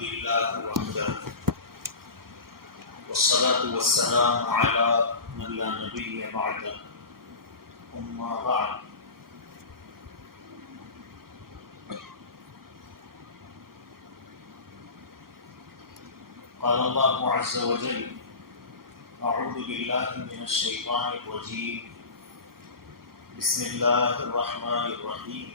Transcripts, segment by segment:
لله وحده والصلاة والسلام على من لا نبي بعده أما بعد. قال الله عز وجل: أعوذ بالله من الشيطان الرجيم، بسم الله الرحمن الرحيم.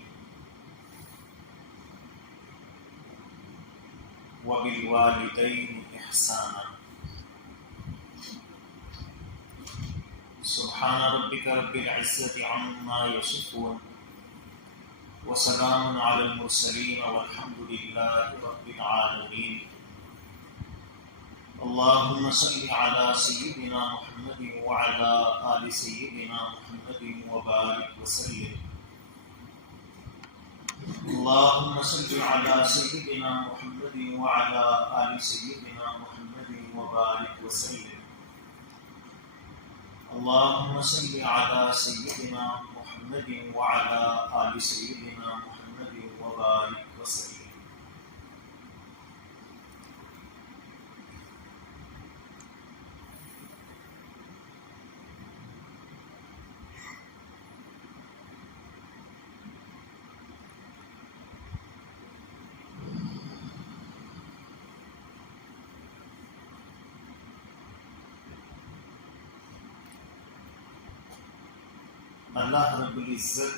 وبالوالدين إحسانا. سبحان ربك رب العزة عما يصفون وسلام على المرسلين والحمد لله رب العالمين. اللهم صل على سيدنا محمد وعلى آل سيدنا محمد وبارك وسلم. اللهم صل على سيدنا محمد وعلى آل سيدنا محمد وبارك وسلم. اللهم صل على سيدنا محمد وعلى آل سيدنا محمد وبارك وسلم. اللہ رب العزت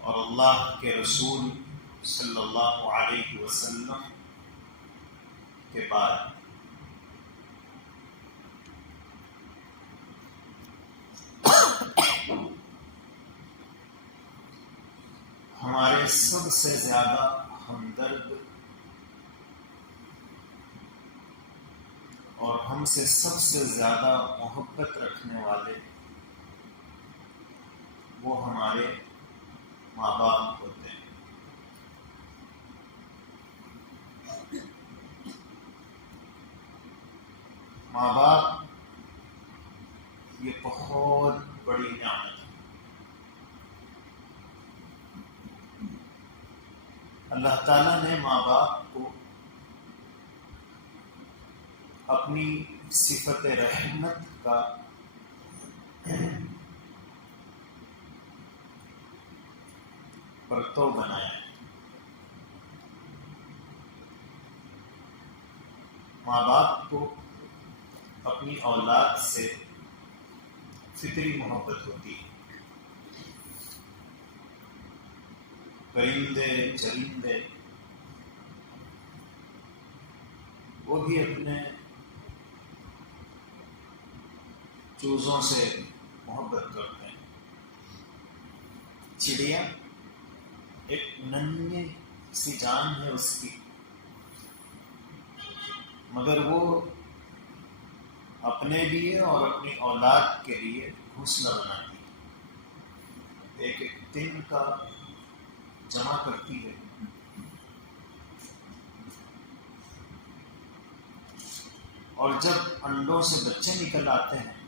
اور اللہ کے رسول صلی اللہ علیہ وسلم کے بعد ہمارے سب سے زیادہ ہمدرد اور ہم سے سب سے زیادہ محبت رکھنے والے وہ ہمارے ماں باپ ہوتے ہیں. ماں باپ یہ بہت بڑی نعمت ہے. اللہ تعالیٰ نے ماں باپ کو اپنی صفت رحمت کا پرتو بنایا ہے. ماں باپ کو اپنی اولاد سے فطری محبت ہوتی ہے. پرندے چرندے وہ بھی اپنے چوزوں سے محبت کرتے ہیں. چڑیا ایک ننھی سی جان ہے اس کی، مگر وہ اپنے لیے اور اپنی اولاد کے لیے گھونسلہ بناتی ہے. ایک ایک دن کا جمع کرتی ہے. اور جب انڈوں سے بچے نکل آتے ہیں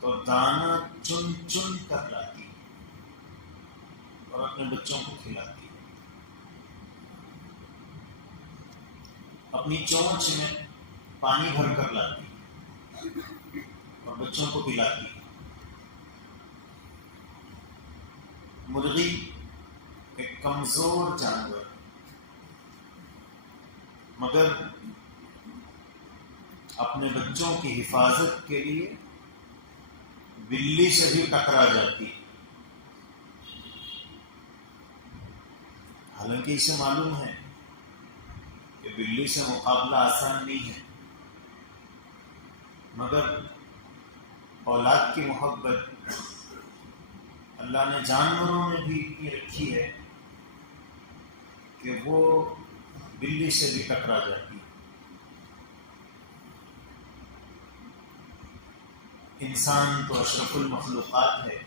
تو دانہ چن چن کر لاتی ہے اور اپنے بچوں کو کھلاتی ہے. اپنی چونچ میں پانی بھر کر لاتی ہے اور بچوں کو پلاتی ہے. مرغی ایک کمزور جانور مگر اپنے بچوں کی حفاظت کے لیے بلی سے بھی ٹکرا جاتی ہے. حالانکہ اسے معلوم ہے کہ بلی سے مقابلہ آسان نہیں ہے، مگر اولاد کی محبت اللہ نے جانوروں میں بھی اتنی رکھی ہے کہ وہ بلی سے بھی ٹکرا جاتی ہے. انسان تو اشرف المخلوقات ہے.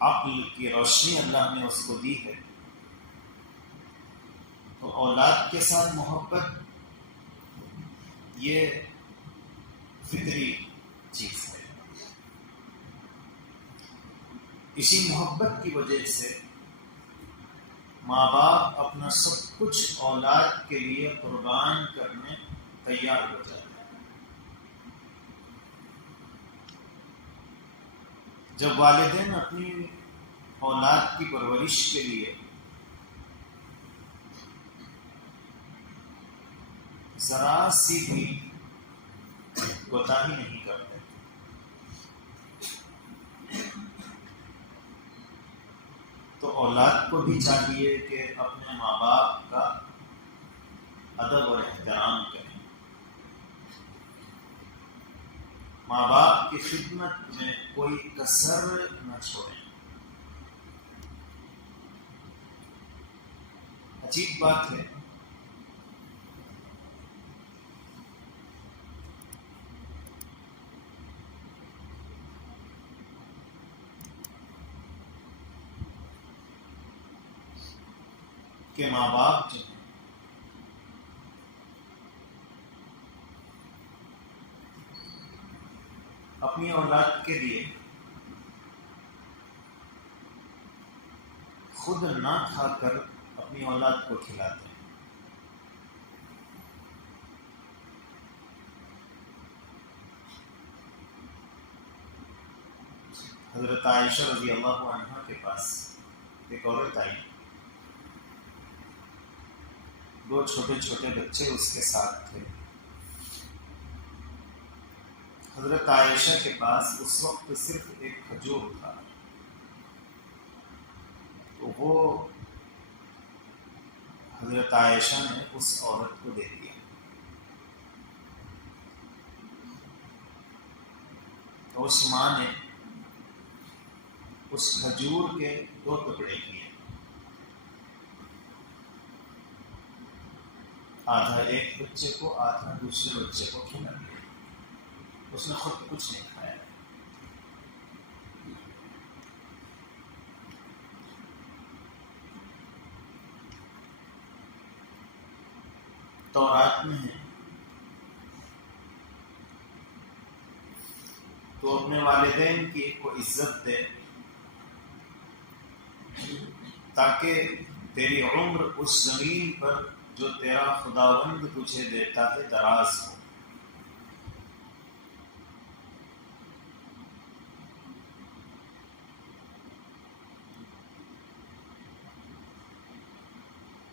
عقل کی روشنی اللہ نے اس کو دی ہے، تو اولاد کے ساتھ محبت یہ فطری چیز ہے. اسی محبت کی وجہ سے ماں باپ اپنا سب کچھ اولاد کے لیے قربان کرنے تیار ہو جاتے ہیں۔ جب والدین اپنی اولاد کی پرورش کے لیے ذرا سی بھی کوتاہی نہیں کرتے تو اولاد کو بھی چاہیے کہ اپنے ماں باپ کا ادب اور احترام کریں، ماں باپ کی خدمت میں کوئی کسر نہ چھوڑیں۔ عجیب بات ہے کہ ماں باپ جو ہیں اپنی اولاد کے لیے خود نہ کھا کر اپنی اولاد کو کھلاتے ہیں۔ حضرت عائشہ رضی اللہ عنہا کے پاس ایک عورت آئی، دو چھوٹے چھوٹے بچے اس کے ساتھ تھے۔ حضرت عائشہ کے پاس اس وقت صرف ایک کھجور تھا، تو وہ حضرت عائشہ نے اس عورت کو دے دیا۔ تو اس ماں نے اس کھجور کے دو ٹکڑے کیے، آدھا ایک بچے کو، آدھا دوسرے بچے کو کھلا دیا۔ اس نے خود کچھ نہیں کھایا۔ تورات میں ہے تو اپنے والدین کی کو عزت دے تاکہ تیری عمر اس زمین پر جو تیرا خداوند تجھے دیتا ہے دراز ہو۔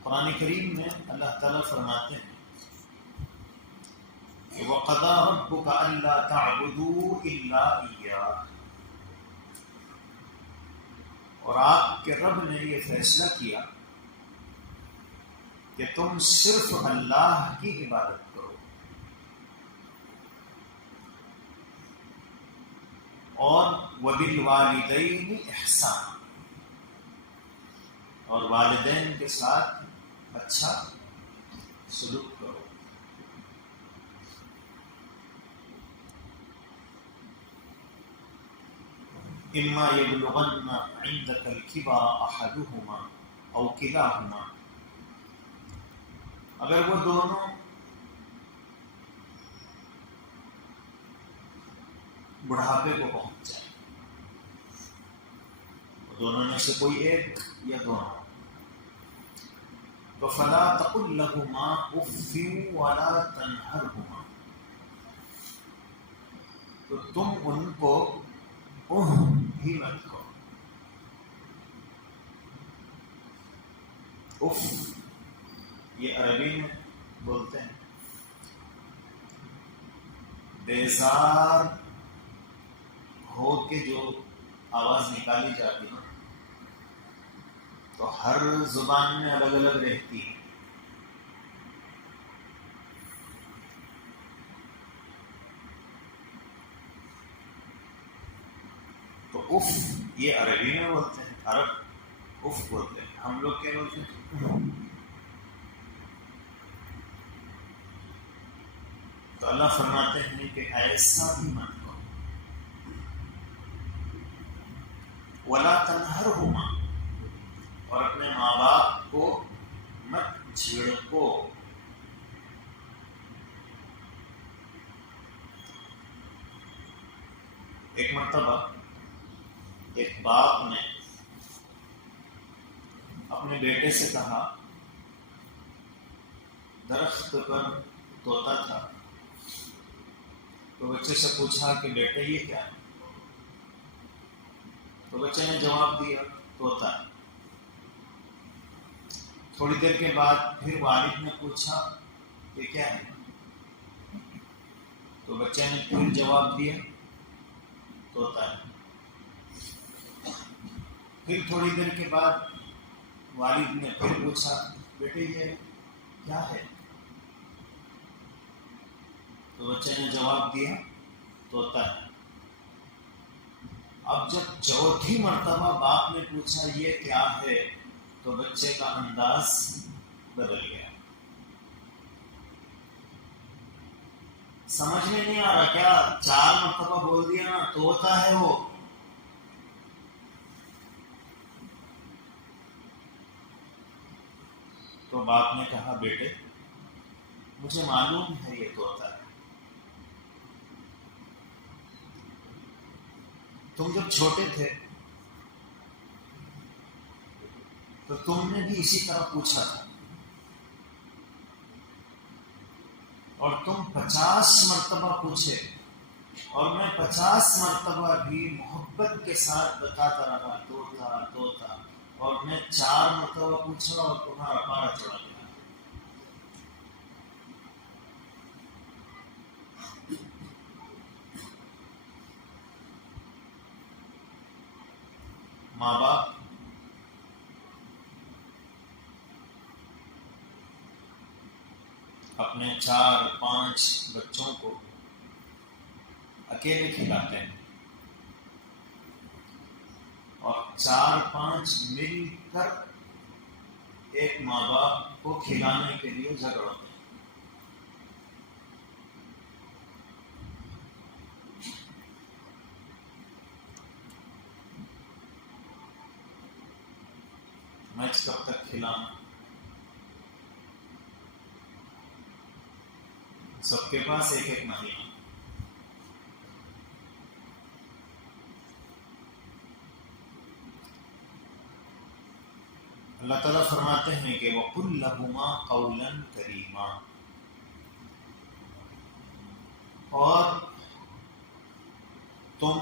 قرآن کریم میں اللہ تعالیٰ فرماتے ہیں کہ وَقَضَىٰ رَبُّكَ أَلَّا تَعْبُدُوا إِلَّا إِيَّاهُ، اور آپ کے رب نے یہ فیصلہ کیا کہ تم صرف اللہ کی عبادت کرو اور وَبِالْوَالِدَيْنِ إِحْسَانًا، اور والدین کے ساتھ اچھا سلوک کرو۔ اما یبلغن عندک الکبر احدہما او کلاہما، اگر وہ دونوں بڑھاپے کو پہنچ جائیں، وہ دونوں میں سے کوئی ایک یا دونوں، تو فلا تقل لہما اف ولا تنہرہما، تو تم ان کو بھی مت کہو۔ اف یہ عربی میں بولتے ہیں بیزار ہو کے جو آواز نکالی جاتی ہے تو ہر زبان میں الگ الگ رہتی ہے۔ تو اف یہ عربی میں بولتے ہیں، عرب اف بولتے ہیں، ہم لوگ کیا بولتے ہیں؟ تو اللہ فرماتے ہیں کہ ایسا بھی مت کرو۔ ولا تنہرہما، اور اپنے ماں باپ کو مت جھڑکو۔ ایک مرتبہ ایک باپ نے اپنے بیٹے سے کہا، درخت پر طوطا تھا، تو بچے سے پوچھا کہ بیٹے یہ کیا ہے؟ تو بچے نے جواب دیا طوطا۔ تھوڑی دیر کے بعد پھر والد نے پوچھا کہ کیا ہے؟ تو بچے نے پھر جواب دیا طوطا ہے۔ پھر تھوڑی دیر کے بعد والد نے پھر پوچھا، بیٹے یہ کیا ہے؟ تو بچے نے جواب دیا طوطا ہے۔ اب جب چوتھی مرتبہ باپ نے پوچھا یہ کیا ہے، تو بچے کا انداز بدل گیا۔ سمجھ میں نہیں آ رہا کیا؟ 4 مرتبہ بول دیا نا طوطا ہے وہ۔ تو باپ نے کہا، بیٹے مجھے معلوم ہے یہ طوطا ہے، تم جب چھوٹے تھے تو تم نے بھی اسی طرح پوچھا تھا، اور تم 50 مرتبہ پوچھے، اور میں 50 مرتبہ بھی محبت کے ساتھ بتاتا رہا طوطا طوطا، اور میں 4 مرتبہ پوچھا اور تمہارا پارا چڑھا گیا۔ ماں باپ اپنے 4-5 بچوں کو اکیلے کھلاتے ہیں، اور 4-5 مل کر ایک ماں باپ کو کھلانے کے لیے جھگڑتے ہیں۔ میچ کب تک کھلانا؟ سب کے پاس ایک ایک مہینہ۔ اللہ تعالیٰ فرماتے ہیں کہ وَقُلْ لَهُمَا قَوْلًا كَرِيمًا، اور تم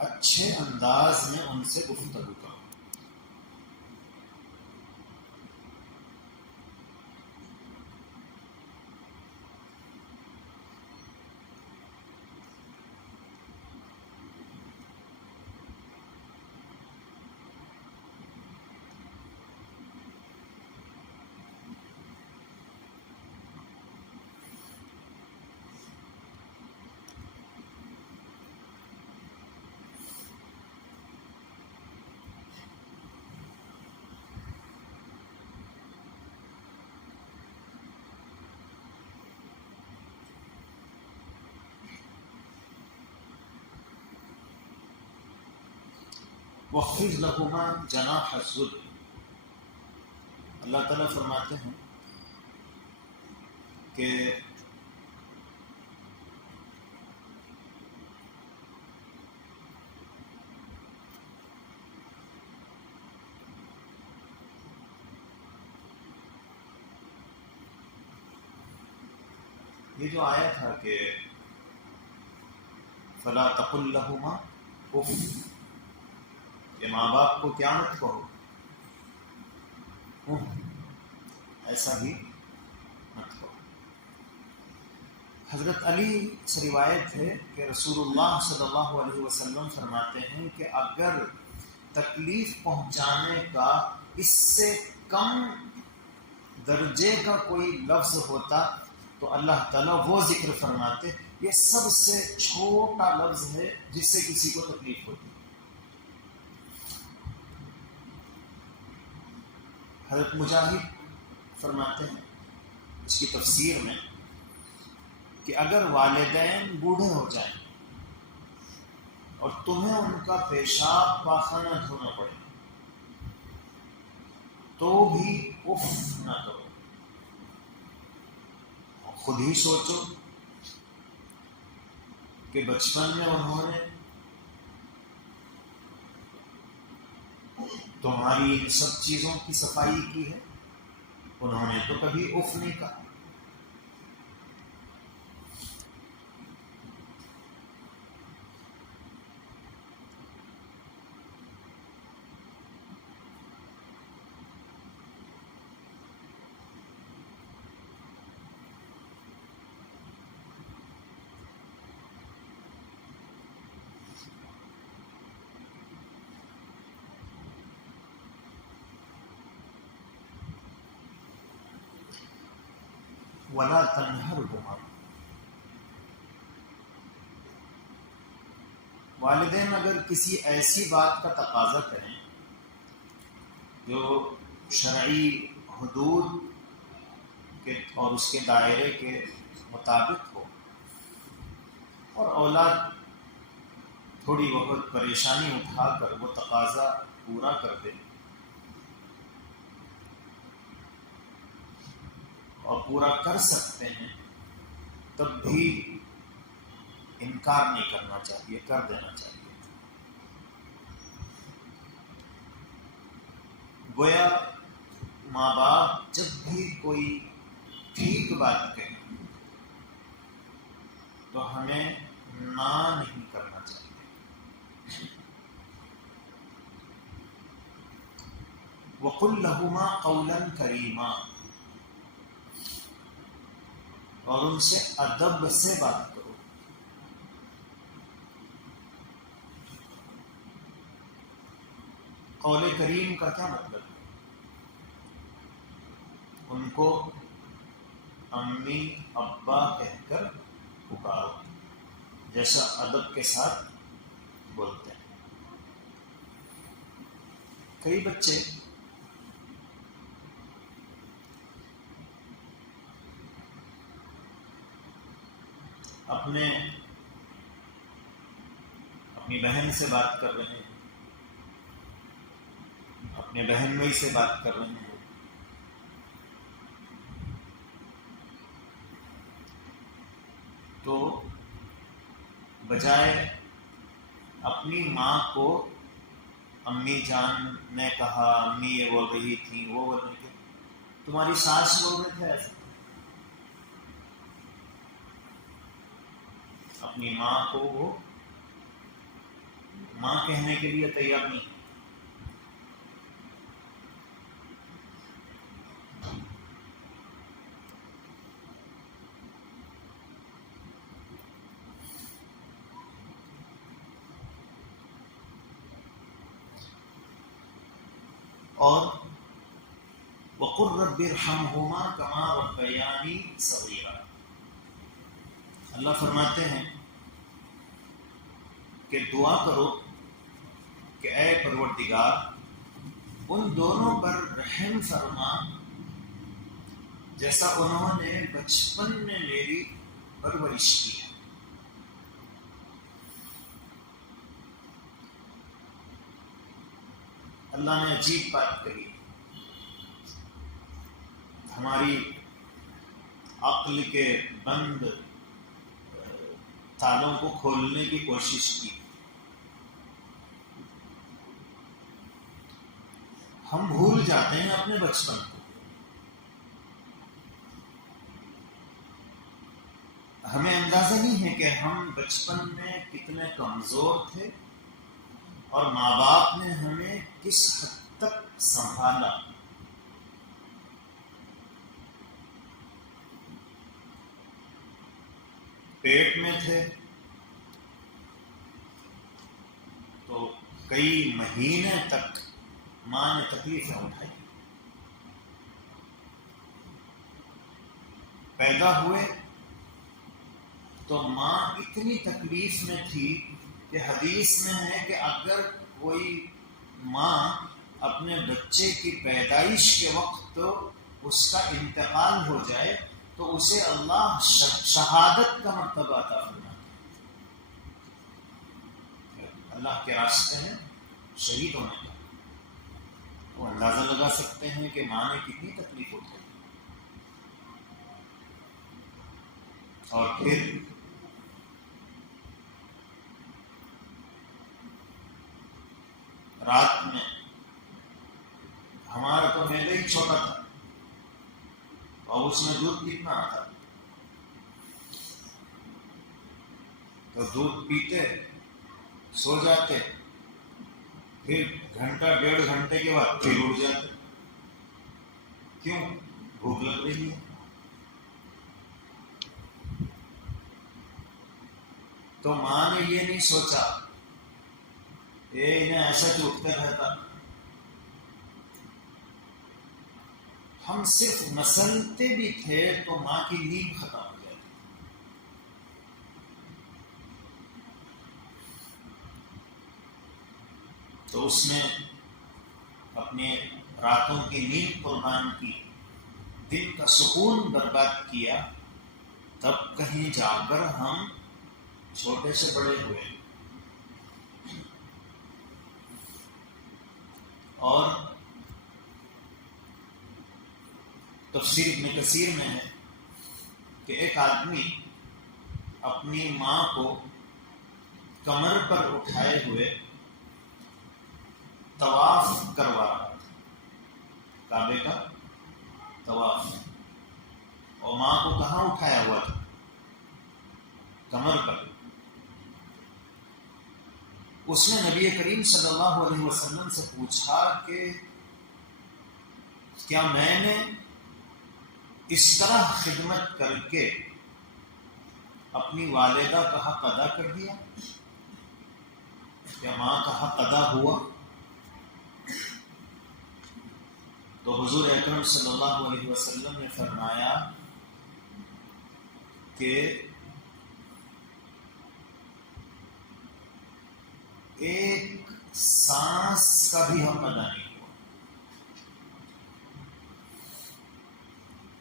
اچھے انداز میں ان سے گفتگو کرو۔ وَخْفِضْ لَهُمَا جَنَاحَ الذُّلِّ، اللہ تعالیٰ فرماتے ہیں کہ یہ جو آیا تھا کہ فَلَا تَقُلْ لَهُمَا اُفٍّ، کہ ماں باپ کو کیا مت کہو، ایسا بھی مت کہو۔ حضرت علی سے روایت ہے کہ رسول اللہ صلی اللہ علیہ وسلم فرماتے ہیں کہ اگر تکلیف پہنچانے کا اس سے کم درجے کا کوئی لفظ ہوتا تو اللہ تعالیٰ وہ ذکر فرماتے، یہ سب سے چھوٹا لفظ ہے جس سے کسی کو تکلیف ہوتی۔ حضرت مجاہد فرماتے ہیں اس کی تفسیر میں کہ اگر والدین بوڑھے ہو جائیں اور تمہیں ان کا پیشاب پاخانہ دھونا پڑے تو بھی اف نہ کرو، خود ہی سوچو کہ کہ بچپن میں انہوں نے تمہاری ان سب چیزوں کی صفائی کی ہے، انہوں نے تو کبھی اف نہیں کہا۔ وَلَا تَنْهَرْهُمَا، والدین اگر کسی ایسی بات کا تقاضا کریں جو شرعی حدود کے اور اس کے دائرے کے مطابق ہو، اور اولاد تھوڑی بہت پریشانی اٹھا کر وہ تقاضا پورا کر دے اور پورا کر سکتے ہیں، تب بھی انکار نہیں کرنا چاہیے، کر دینا چاہیے۔ گویا ماں باپ جب بھی کوئی ٹھیک بات کہیں تو ہمیں نہ نہیں کرنا چاہیے۔ وَقُلْ لَهُمَا قَوْلًا كَرِيمًا، اور ان سے ادب سے بات کرو۔ قول کریم کا کیا مطلب ہے؟ ان کو امی ابا کہہ کر پکارو، جیسا ادب کے ساتھ بولتے ہیں۔ کئی بچے اپنی بہن سے بات کر رہے ہیں، اپنے بہن بھائی سے بات کر رہے ہیں، تو بجائے اپنی ماں کو امی جان نے کہا، امی یہ بول رہی تھی، وہ بول رہی تھی، تمہاری ساس بول رہے تھے ایسا، اپنی ماں کو وہ ماں کہنے کے لیے تیار نہیں۔ اور وَقُلْ رَبِّ ارْحَمْهُمَا كَمَا رَبَّيَانِي صَغِيرًا، اللہ فرماتے ہیں کہ دعا کرو کہ اے پروردگار ان دونوں پر رحم فرما جیسا انہوں نے بچپن میں میری پرورش کی ہے۔ اللہ نے عجیب بات کہی، ہماری عقل کے بند تالوں کو کھولنے کی کوشش کی۔ ہم بھول جاتے ہیں اپنے بچپن کو، ہمیں اندازہ نہیں ہے کہ ہم بچپن میں کتنے کمزور تھے اور ماں باپ نے ہمیں کس حد تک سنبھالا۔ پیٹ میں تھے تو کئی مہینے تک ماں نے تکلیفیں اٹھائی، پیدا ہوئے تو ماں اتنی تکلیف میں تھی کہ حدیث میں ہے کہ اگر کوئی ماں اپنے بچے کی پیدائش کے وقت تو اس کا انتقال ہو جائے تو اسے اللہ شہادت کا مرتبہ عطا فرماتا ہے، اللہ کے راستے میں شہید ہونے کا۔ وہ اندازہ لگا سکتے ہیں کہ ماں نے کتنی تکلیف اٹھائی، اور پھر رات میں ہمارا تو میلے ہی چھوٹا تھا اور اس میں دودھ کتنا آتا، تو دودھ پیتے سو جاتے، پھر گھنٹہ ڈیڑھ گھنٹے کے بعد پھر اٹھ جاتے. کیوں؟ بھوک لگ رہی ہے. تو ماں نے یہ نہیں سوچا انہیں ایسا جو اٹھتے رہتا. ہم صرف مسلتے بھی تھے تو ماں کی نیند ختم ہو جاتی. تو اس نے اپنے راتوں کی نیند قربان کی، دن کا سکون برباد کیا، تب کہیں جا کر ہم چھوٹے سے بڑے ہوئے. اور تفسیر ابن کثیر میں ہے کہ ایک آدمی اپنی ماں کو کمر پر اٹھائے ہوئے طواف کروا رہا تھا، کعبے کا طواف، اور ماں کو کہاں اٹھایا ہوا تھا؟ کمر پر. اس نے نبی کریم صلی اللہ علیہ وسلم سے پوچھا کہ کیا میں نے اس طرح خدمت کر کے اپنی والدہ کا حق ادا کر دیا؟ کیا ماں کا حق ادا ہوا؟ تو حضور اکرم صلی اللہ علیہ وسلم نے فرمایا کہ ایک سانس کا بھی حق ادا نہیں ہوا.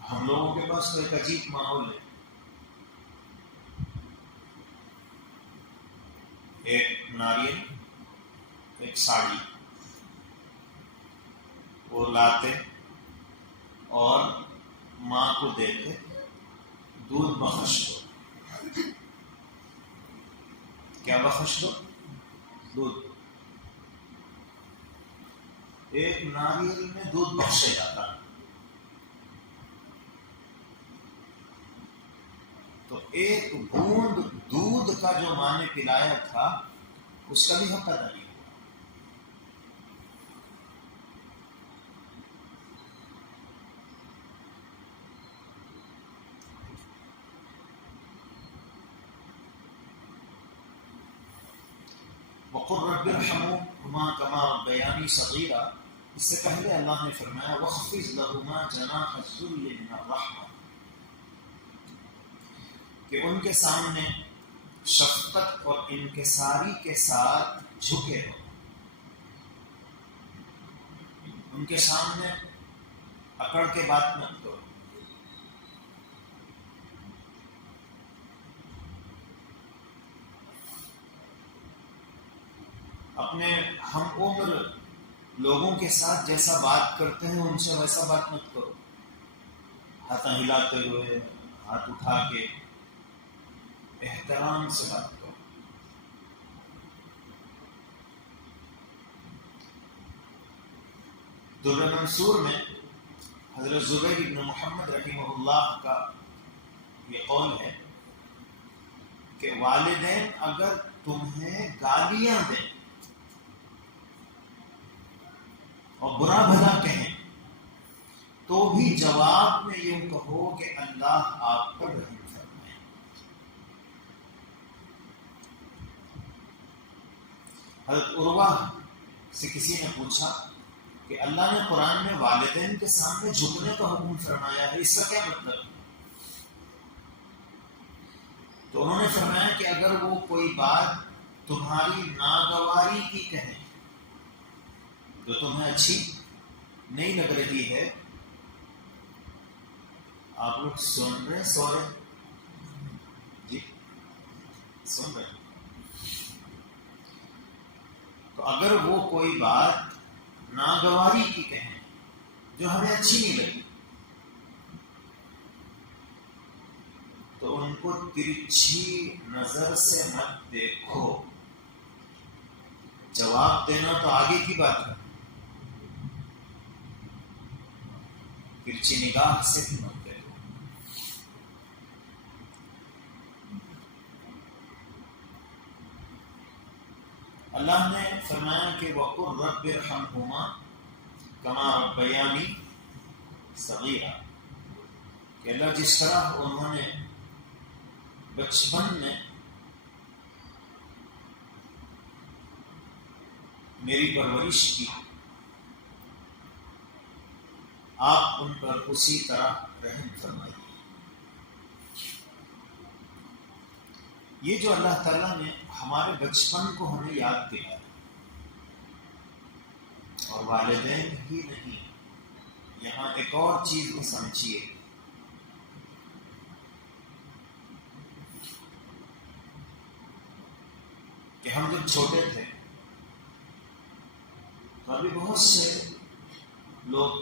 ہم لوگوں کے پاس تو ایک عجیب ماحول ہے. ایک ناریل، ایک ساڑی وہ لاتے اور ماں کو دیتے، دودھ بخش دو. کیا بخش دو؟ دودھ. ایک ناریل میں دودھ بخشے جاتا. تو ایک بوند دودھ کا جو ماں نے پلایا تھا اس کا بھی حق ادا نہیں ہوا. وَقُلْ رَبِّ ارْحَمْهُمَا كَمَا رَبَّيَانِي صَغِيرًا، اس سے پہلے اللہ نے فرمایا وَخْفِضْ لَهُمَا جَنَاحَ الذُّلِّ مِنَ الرَّحْمَةِ، کہ ان کے سامنے شفقت اور انکساری کے ساتھ جھکے ہو، ان کے سامنے اکڑ کے بات مت کرو. اپنے ہم عمر لوگوں کے ساتھ جیسا بات کرتے ہیں ان سے ویسا بات مت کرو. ہاتھ ہلاتے ہوئے، ہاتھ اٹھا کے احترام سے بات کرو. در منصور میں حضرت زبیر بن محمد رحمہ اللہ کا یہ قول ہے کہ والدین اگر تمہیں گالیاں دیں اور برا بھلا کہیں تو بھی جواب میں یوں کہو کہ اللہ آپ پر رحم فرمائے. حضرت عروہ سے کسی نے پوچھا کہ اللہ نے قرآن میں والدین کے سامنے جھکنے کا حکم فرمایا ہے، اس کا کیا مطلب؟ تو انہوں نے فرمایا کہ اگر وہ کوئی بات تمہاری ناگواری کی کہیں جو تمہیں اچھی نہیں لگ رہی ہے. آپ لوگ سن رہے سو رہے؟ جی سن رہے. تو اگر وہ کوئی بات ناگواری کی کہیں جو ہمیں اچھی نہیں لگی تو ان کو ترچھی نظر سے مت دیکھو، جواب دینا تو آگے کی بات ہے، ترچھی نگاہ سے بھی مت دیکھو۔ اللہ نے فرمایا کہ وَقُلْ رَبِّ ارْحَمْهُمَا كَمَا رَبَّيَانِي صَغِيرًا، کہ اللہ جس طرح انہوں نے بچپن میں میری پرورش کی، آپ ان پر اسی طرح رحم فرمائیے۔ یہ جو اللہ تعالیٰ نے ہمارے بچپن کو ہمیں یاد دلایا، اور والدین ہی نہیں، یہاں ایک اور چیز کو سمجھیے کہ ہم جب چھوٹے تھے تو ابھی بہت سے لوگ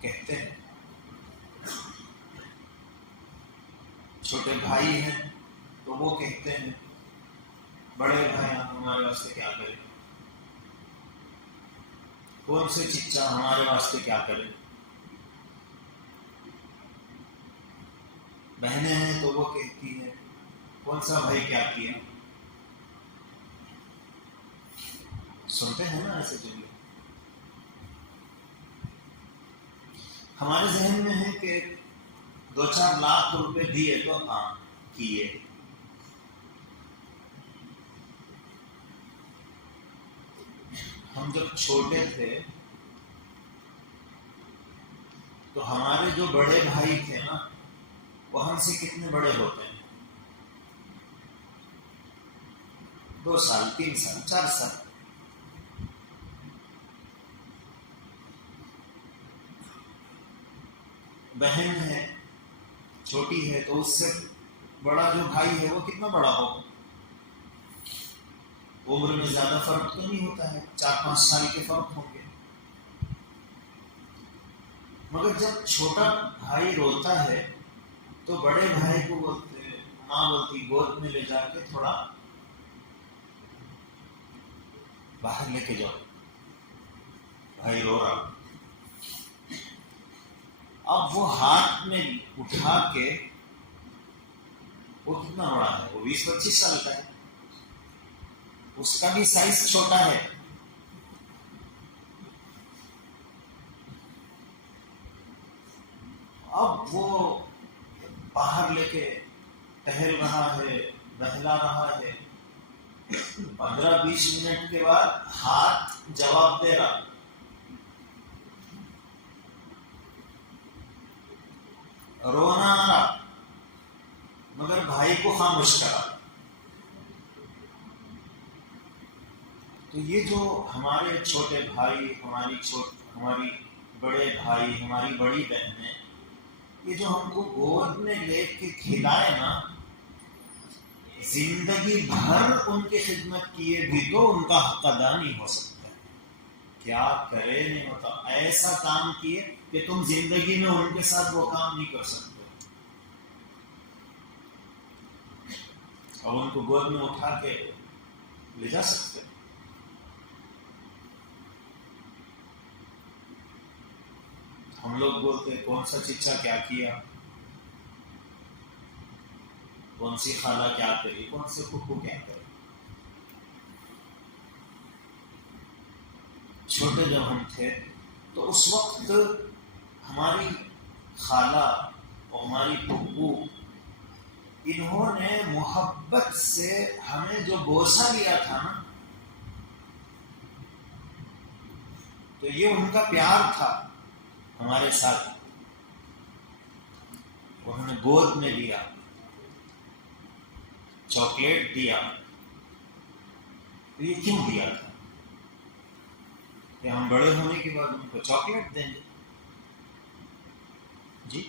کہتے ہیں، چھوٹے بھائی ہیں تو وہ کہتے ہیں بڑے بھائی ہمارے واسطے کیا کریں، کون سے چچا ہمارے واسطے کیا کریں، بہنیں ہیں تو وہ کہتی ہیں کون سا بھائی کیا کیا۔ سنتے ہیں نا ایسے جملے، ہمارے ذہن میں ہے کہ 2-4 لاکھ روپے دیے تو کام کیے۔ ہم جب چھوٹے تھے تو ہمارے جو بڑے بھائی تھے نا، وہ ہم سے کتنے بڑے ہوتے ہیں؟ 2 سال، 3 سال، 4 سال۔ بہن ہے چھوٹی ہے تو اس سے بڑا جو بھائی ہے وہ کتنا بڑا ہوگا؟ عمر میں زیادہ فرق تو نہیں ہوتا ہے، 4-5 سال کے فرق ہوں گے۔ مگر جب چھوٹا بھائی روتا ہے تو بڑے بھائی کو بولتے، ماں بولتی گود میں لے جا کے تھوڑا باہر لے کے جاؤ، بھائی رو رہا۔ اب وہ ہاتھ میں اٹھا کے، وہ کتنا بڑا ہے؟ وہ 20-25 سال کا ہے، اس کا بھی سائز چھوٹا ہے۔ اب وہ باہر لے کے ٹہل رہا ہے، بہلا رہا ہے، 15-20 منٹ کے بعد ہاتھ جواب دے رہا، رونا آ رہا، مگر بھائی کو خاموش کرا۔ تو یہ جو ہمارے چھوٹے بھائی، ہماری بڑے بھائی، ہماری بڑی بہنیں، یہ جو ہم کو گود میں لے کے کھلائے نا، زندگی بھر ان کی خدمت کیے بھی تو ان کا حق ادا نہیں ہو سکتا۔ کیا کرے نہیں ہوتا، ایسا کام کیے کہ تم زندگی میں ان کے ساتھ وہ کام نہیں کر سکتے۔ اور ان کو گود میں اٹھا کے لے جا سکتے۔ ہم لوگ بولتے کون سا چچا کیا کیا، کون سی خالہ کیا کری، کون سے پھپھو کیا کرے۔ چھوٹے جب ہم تھے تو اس وقت ہماری خالہ اور ہماری پھپھو، انہوں نے محبت سے ہمیں جو بوسہ لیا تھا نا، تو یہ ان کا پیار تھا ہمارے ساتھ۔ انہوں نے گود میں لیا، چاکلیٹ دیا، تو یہ کیوں دیا تھا؟ کہ ہم بڑے ہونے کے بعد ان کو چاکلیٹ دیں گے۔ جی،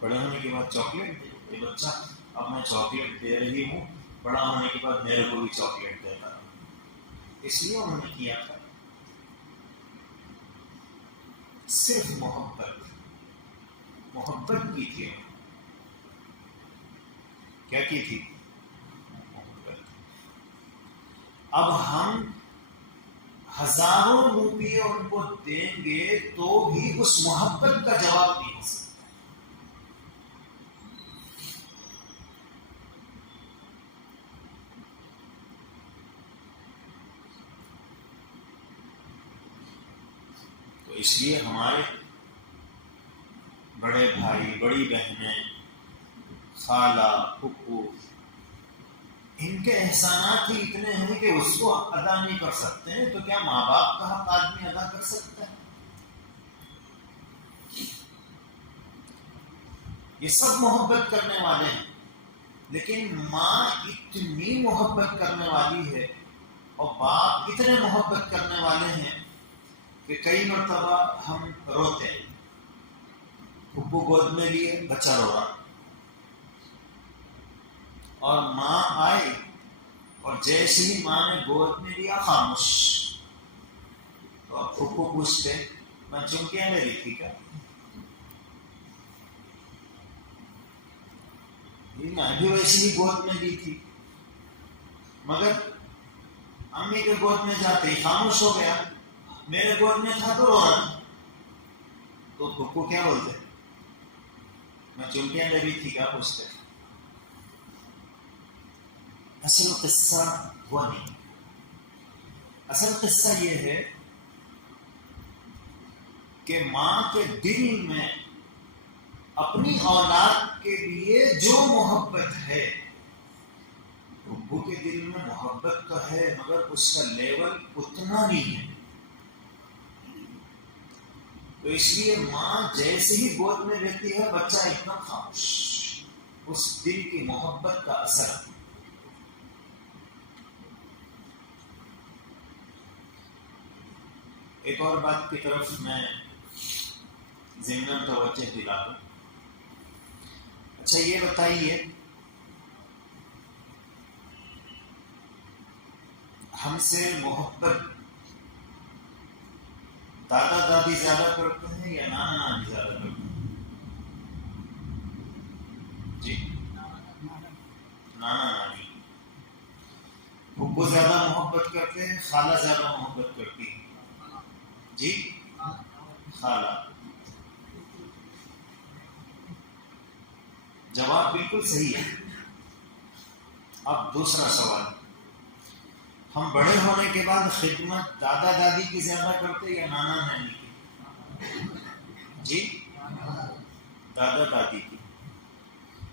بڑے ہونے کے بعد چاکلیٹ دیں گے۔ یہ بچہ اب میں چاکلیٹ دے رہی ہوں، بڑا ہونے کے بعد میرے کو بھی چاکلیٹ دیتا ہے، اس لیے انہوں نے کیا تھا۔ صرف محبت کی تھی۔ کیا کی تھی؟ محبت۔ اب ہم ہزاروں روپیے ان کو دیں گے تو بھی اس محبت کا جواب نہیں ہو سکتا. تو اس لیے ہمارے بڑے بھائی، بڑی بہنیں، خالہ، پھپھو، ان کے احسانات ہی اتنے ہیں کہ اس کو ادا نہیں کر سکتے ہیں، تو کیا ماں باپ کا حق آدمی ادا کر سکتا ہے؟ یہ سب محبت کرنے والے ہیں، لیکن ماں اتنی محبت کرنے والی ہے اور باپ اتنے محبت کرنے والے ہیں کہ کئی مرتبہ ہم روتے ہیں. پھپھو گود میں لیے، بچہ رو رہا، اور ماں آئی اور جیسے ہی ماں نے گود میں لیا خاموش. تو اب پھپھو پوچھتے میں چمکیاں لے رہی تھی کیا؟ میں بھی ویسے ہی گود میں لی تھی، مگر امی کے گود میں جاتے ہی خاموش ہو گیا، میرے گود میں تھا تو رو رہا تھا. تو پھپھو کیا بولتے؟ میں چمکیاں لے رہی تھی کیا پوچھتے؟ اصل قصہ وہ نہیں. اصل قصہ یہ ہے کہ ماں کے دل میں اپنی اولاد کے لیے جو محبت ہے، ابو کے دل میں محبت تو ہے مگر اس کا لیول اتنا نہیں ہے. تو اس لیے ماں جیسے ہی گود میں لیتی ہے بچہ ایک دم خاموش. اس دل کی محبت کا اثر. ایک اور بات کی طرف میں ضمن توجہ دلا دوں. اچھا یہ بتائیے، ہم سے محبت دادا دادی زیادہ کرتے ہیں یا نانا نانی زیادہ کرتے ہیں؟ جی، نانا نانی. پھپھو زیادہ محبت کرتے ہیں، خالہ زیادہ محبت کرتی ہے؟ جی، خالہ. جواب بالکل صحیح ہے. اب دوسرا سوال، ہم بڑے ہونے کے بعد خدمت دادا دادی کی زیادہ کرتے یا نانا نانی کی؟ جی، دادا دادی کی.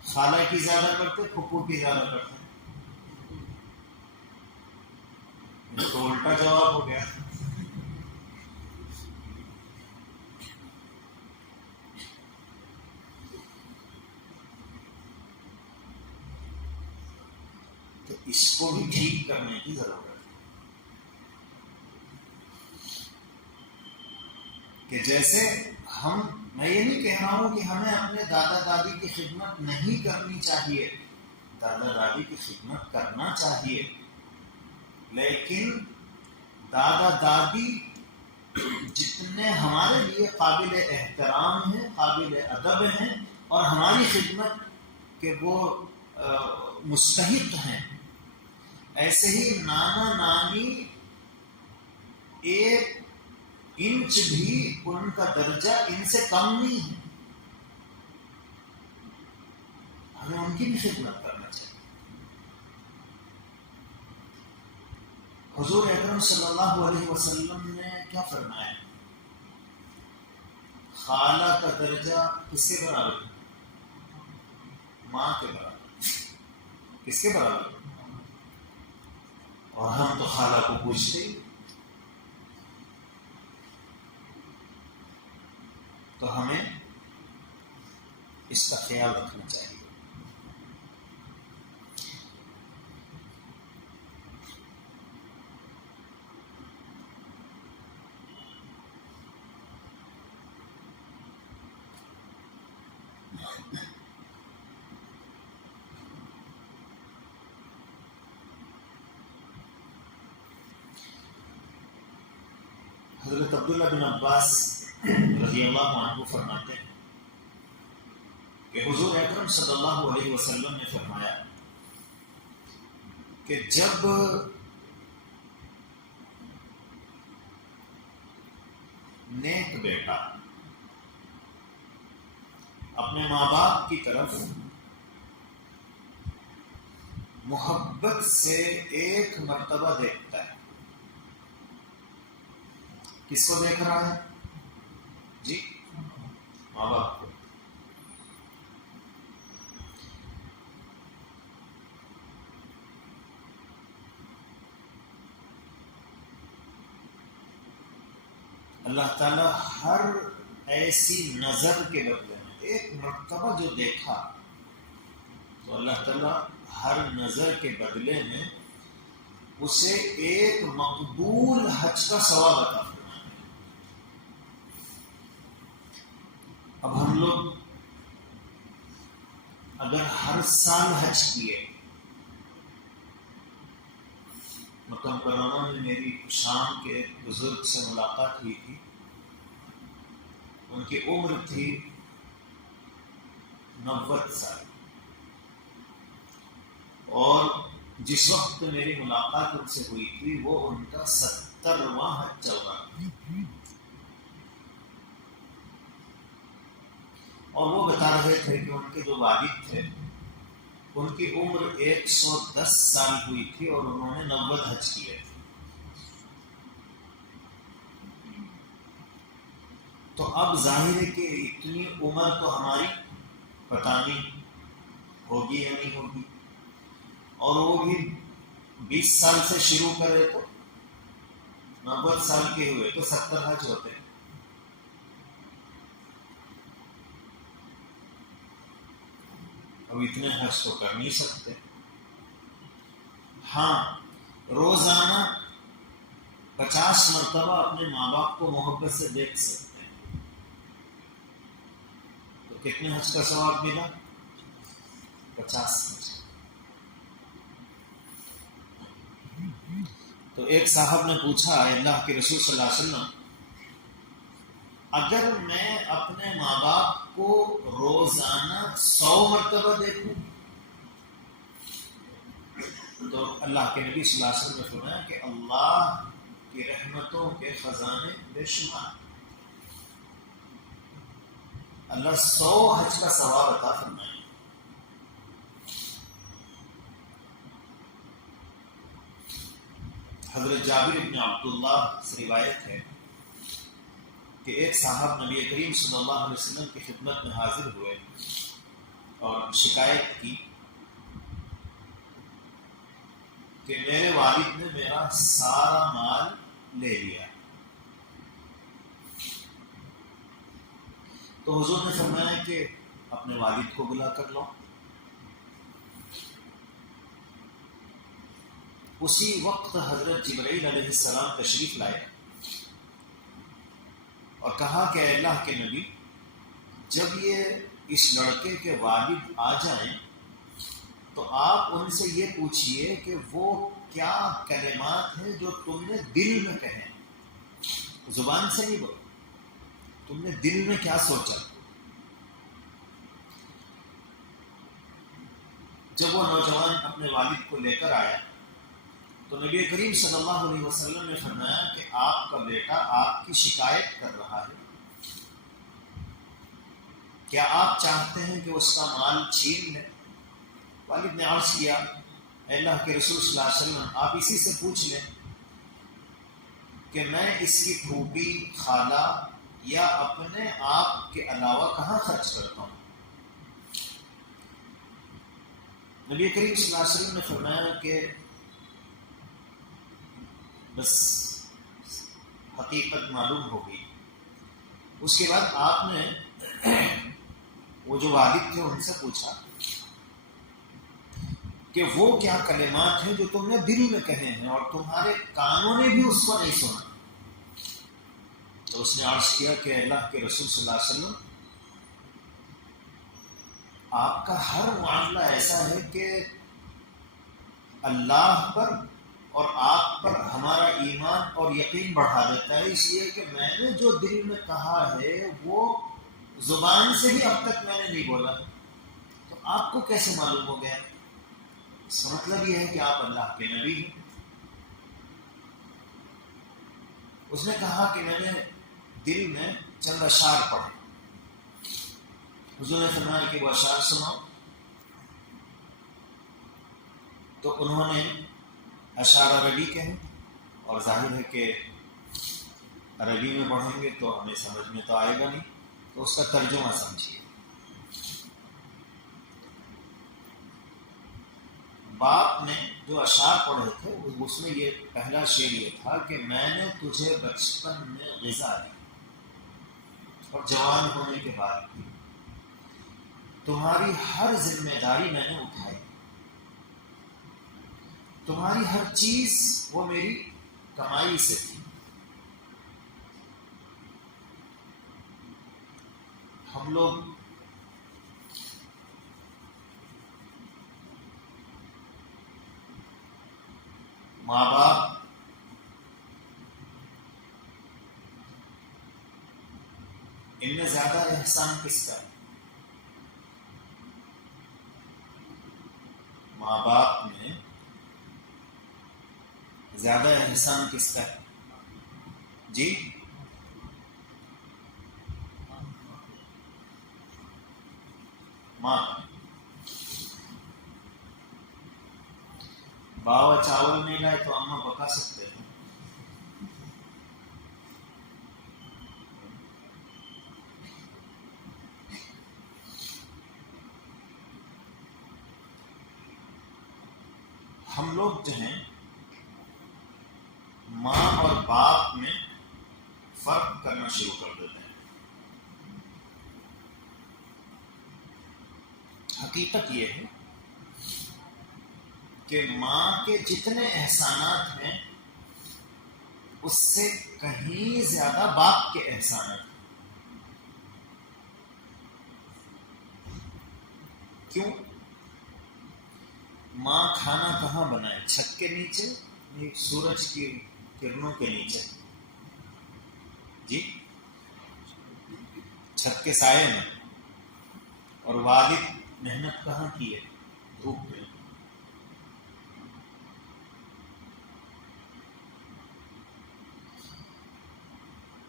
خالہ کی زیادہ کرتے، پھپھو کی زیادہ کرتے؟ تو الٹا جواب ہو گیا. تو اس کو بھی ٹھیک کرنے کی ضرورت ہے کہ جیسے میں یہ نہیں کہہ رہا ہوں کہ ہمیں اپنے دادا دادی کی خدمت نہیں کرنی چاہیے، دادا دادی کی خدمت کرنا چاہیے، لیکن دادا دادی جتنے ہمارے لیے قابل احترام ہیں، قابل ادب ہیں اور ہماری خدمت کے وہ مستحق ہیں، ایسے ہی نانا نانی ایک انچ بھی ان کا درجہ ان سے کم نہیں ہے. ہمیں ان کی بھی خدمت کرنا چاہیے. حضور اکرم صلی اللہ علیہ وسلم نے کیا فرمایا؟ خالہ کا درجہ کس کے برابر ہے؟ ماں کے برابر. کس کے برابر؟ اور ہم تو خالہ کو پوچھتے ہی. تو ہمیں اس کا خیال رکھنا چاہیے. حضرت عبداللہ بن عباس رضی اللہ عنہ فرماتے ہیں کہ حضور اکرم صلی اللہ علیہ وسلم نے فرمایا کہ جب نیک بیٹا اپنے ماں باپ کی طرف محبت سے ایک مرتبہ دیکھتا ہے، کس کو دیکھ رہا ہے؟ جی، ماں باپ کو۔ اللہ تعالیٰ ہر ایسی نظر کے بدلے میں، ایک مرتبہ جو دیکھا تو اللہ تعالیٰ ہر نظر کے بدلے میں اسے ایک مقبول حج کا ثواب عطا فرمایا۔ اب ہم لوگ اگر ہر سال حج کیے، مکہ مکرمہ میں میری شام کے ایک بزرگ سے ملاقات ہوئی تھی، ان کی عمر تھی 90 سال، اور جس وقت میری ملاقات ان سے ہوئی تھی وہ ان کا 70واں حج چل رہا تھا، اور وہ بتا رہے تھے کہ ان کے جو والد تھے ان کی عمر 110 سال ہوئی تھی اور انہوں نے 90 حج کیے تھے۔ تو اب ظاہر ہے کہ اتنی عمر تو ہماری پتہ نہیں ہوگی یا نہیں ہوگی، اور وہ بھی 20 سال سے شروع کرے تو 90 سال کے ہوئے تو 70 حج ہوتے ہیں۔ اب اتنے حج تو کر نہیں سکتے، ہاں روزانہ 50 مرتبہ اپنے ماں باپ کو محبت سے دیکھ سکتے ہیں، تو کتنے حج کا ثواب ملا؟ 50 حج۔ تو ایک صاحب نے پوچھا، اللہ کے رسول صلی اللہ علیہ وسلم، اگر میں اپنے ماں باپ کو روزانہ 100 مرتبہ دیکھوں تو اللہ کے نبی صلی اللہ علیہ وسلم نے فرمایا کہ اللہ کی رحمتوں کے خزانے بے شمار، اللہ 100 حج کا ثواب عطا فرمائے۔ حضرت جابر بن عبداللہ سے روایت ہے کہ ایک صاحب نبی کریم صلی اللہ علیہ وسلم کی خدمت میں حاضر ہوئے اور شکایت کی کہ میرے والد نے میرا سارا مال لے لیا۔ تو حضور نے فرمایا کہ اپنے والد کو بلا کر لو۔ اسی وقت حضرت جبرائیل علیہ السلام تشریف لائے اور کہا کہ اے اللہ کے نبی، جب یہ اس لڑکے کے والد آ جائیں تو آپ ان سے یہ پوچھئے کہ وہ کیا کلمات ہیں جو تم نے دل میں کہیں، زبان سے نہیں بولو، تم نے دل میں کیا سوچا۔ جب وہ نوجوان اپنے والد کو لے کر آیا تو نبی کریم صلی اللہ علیہ وسلم نے فرمایا کہ آپ کا بیٹا آپ کی شکایت کر رہا ہے، کیا آپ چاہتے ہیں کہ اس کا مال چھین لیں؟ والد نے عرض کیا، اے اللہ کے رسول صلی اللہ علیہ وسلم، آپ اسی سے پوچھ لیں کہ میں اس کی پھوپھی، خالہ یا اپنے آپ کے علاوہ کہاں خرچ کرتا ہوں۔ نبی کریم صلی اللہ علیہ وسلم نے فرمایا کہ بس حقیقت معلوم ہو گئی۔ اس کے بعد آپ نے وہ جو والد تھے ان سے پوچھا کہ وہ کیا کلمات ہیں جو تم نے دل میں کہے ہیں اور تمہارے کانوں نے بھی اس کو نہیں سنا۔ تو اس نے عرض کیا کہ اللہ کے رسول صلی اللہ علیہ وسلم، آپ کا ہر معاملہ ایسا ہے کہ اللہ پر اور آپ پر ہمارا ایمان اور یقین بڑھا دیتا ہے، اس لیے کہ میں نے جو دل میں کہا ہے وہ زبان سے بھی اب تک میں نے نہیں بولا، تو آپ کو کیسے معلوم ہو گیا؟ اس کا مطلب یہ ہے کہ آپ اللہ کے نبی ہیں۔ اس نے کہا کہ میں نے دل میں چند اشعار پڑھے. حضور نے فرمایا کہ وہ اشعار سناؤ. تو انہوں نے اشعار عربی کہیں، اور ظاہر ہے کہ عربی میں پڑھیں گے تو ہمیں سمجھ میں تو آئے گا نہیں، تو اس کا ترجمہ سمجھیے. باپ نے جو اشعار پڑھے تھے اس میں یہ پہلا شعر یہ تھا کہ میں نے تجھے بچپن میں غذا دی اور جوان ہونے کے بعد بھی تمہاری ہر ذمہ داری میں نے اٹھائی، تمہاری ہر چیز وہ میری کمائی سے تھی. ہم لوگ ماں باپ ان میں زیادہ احسان کس کا ہے؟ ماں باپ میں زیادہ احسان کس کا ہے؟ جی ماں. باوا چاول نہیں لائے تو اماں پکا سکتے ہیں. ہم لوگ جو ہیں ماں اور باپ میں فرق کرنا شروع کر دیتے ہیں. حقیقت یہ ہے کہ ماں کے جتنے احسانات ہیں اس سے کہیں زیادہ باپ کے احسانات ہیں. کیوں؟ ماں کھانا کہاں بنائے؟ چھت کے نیچے، سورج کی کرنوں کے نیچے. جی چھت کے سائے میں. اور والد محنت کہاں کی ہے؟ دھوپ میں.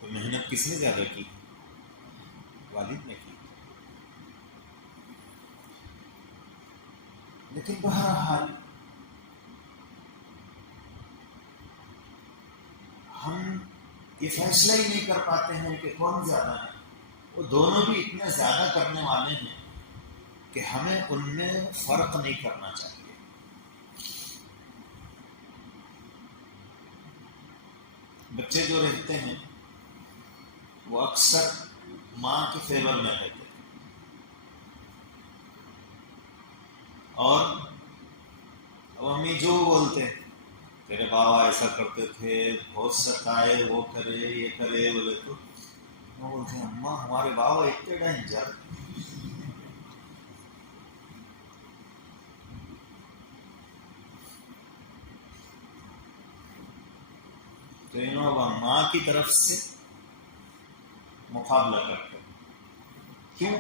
تو محنت کس نے زیادہ کی؟ والد نے کی. لیکن بہرحال ہم یہ فیصلہ ہی نہیں کر پاتے ہیں کہ کون زیادہ ہے. وہ دونوں بھی اتنے زیادہ کرنے والے ہیں کہ ہمیں ان میں فرق نہیں کرنا چاہیے. بچے جو رہتے ہیں وہ اکثر ماں کے فیور میں رہتے ہیں، اور امی جو بولتے ہیں تیرے بابا ایسا کرتے تھے، بہت ستائے، وہ کرے یہ کرے، بولے تو وہ بولتے ہیں اماں ہمارے بابا اتنے ڈینجر. تو انہوں ماں کی طرف سے مقابلہ کرتے ہیں. کیوں؟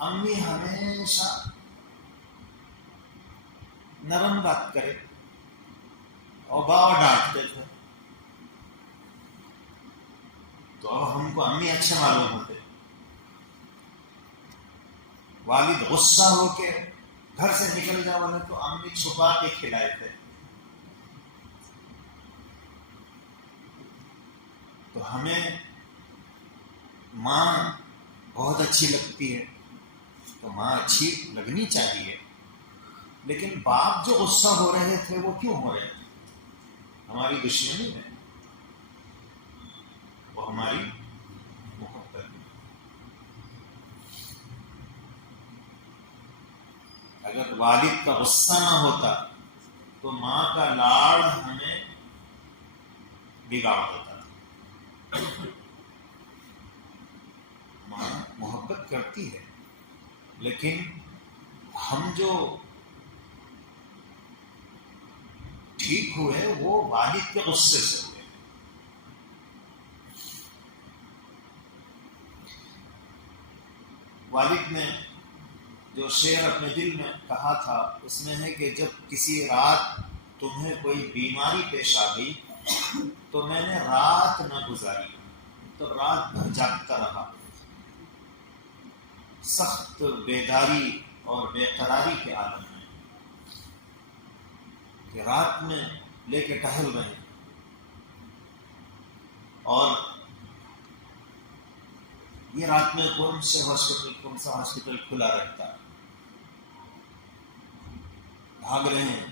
امی ہمیشہ نرم بات کرے اور بابا ڈانٹتے تھے، تو اب ہم کو امی اچھے معلوم ہوتے. والد غصہ ہو کے گھر سے نکل جا والے تو امی چھپا کے کھلائے تھے. تو ہمیں ماں بہت اچھی لگتی ہے تو ماں اچھی لگنی چاہیے، لیکن باپ جو غصہ ہو رہے تھے وہ کیوں ہو رہے تھے؟ ہماری دشمنی میں، وہ ہماری محبت میں. اگر والد کا غصہ نہ ہوتا تو ماں کا لاڑ ہمیں بگاڑ دیتا تھا. ماں محبت کرتی ہے، لیکن ہم جو ٹھیک ہوئے وہ والد کے غصے سے ہوئے. والد نے جو شعر اپنے دل میں کہا تھا اس میں ہے کہ جب کسی رات تمہیں کوئی بیماری پیش آ گئی تو میں نے رات نہ گزاری، تو رات بھر جاگتا رہا، سخت بیداری اور بے قراری کے عالم میں، کہ رات میں لے کے ٹہل رہے، اور یہ رات میں کون سا ہاسپٹل کھلا رہتا، بھاگ رہے ہیں۔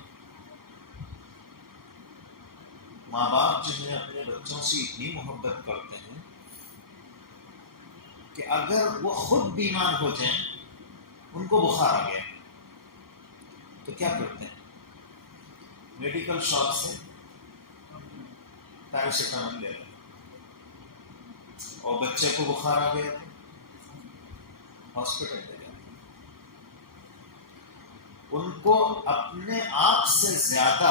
ماں باپ جو ہیں اپنے بچوں سے اتنی محبت کرتے ہیں کہ اگر وہ خود بیمار ہو جائیں، ان کو بخار آ گیا، تو کیا کرتے ہیں؟ میڈیکل شاپ سے پیراسیٹامول لے لیں، اور بچے کو بخار آ گیا تو ہاسپٹل لے جائیں۔ ان کو اپنے آپ سے زیادہ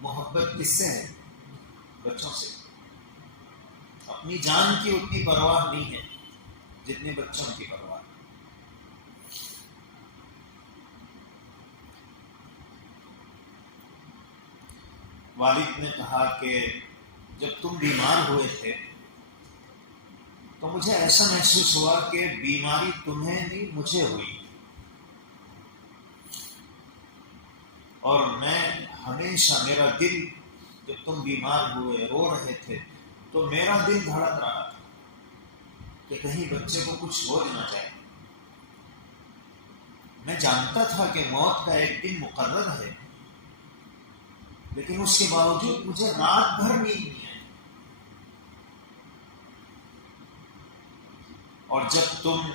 محبت کس سے ہے؟ بچوں سے۔ اپنی جان کی اتنی پرواہ نہیں ہے جتنی بچوں کی پرواہ ہے۔ والد نے کہا کہ جب تم بیمار ہوئے تھے تو مجھے ایسا محسوس ہوا کہ بیماری تمہیں نہیں مجھے ہوئی، اور میں ہمیشہ، میرا دل جب تم بیمار ہوئے رو رہے تھے تو میرا دل دھڑک رہا تھا کہ کہیں بچے کو کچھ ہو نہ جائے۔ میں جانتا تھا کہ موت کا ایک دن مقرر ہے، لیکن اس کے باوجود مجھے رات بھر نیند نہیں آئی۔ اور جب تم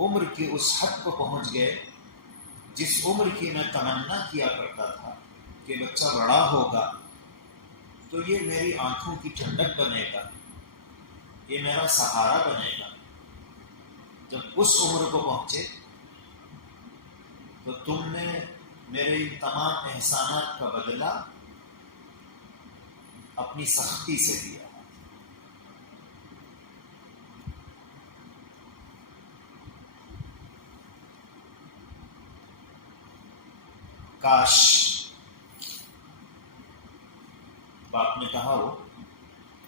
عمر کی اس حد کو پہنچ گئے جس عمر کی میں تمنا کیا کرتا تھا کہ بچہ بڑا ہوگا تو یہ میری آنکھوں کی ٹھنڈک بنے گا، یہ میرا سہارا بنے گا، جب اس عمر کو پہنچے تو تم نے میرے ان تمام احسانات کا بدلہ اپنی سختی سے دیا۔ کاش باپ نے کہا ہو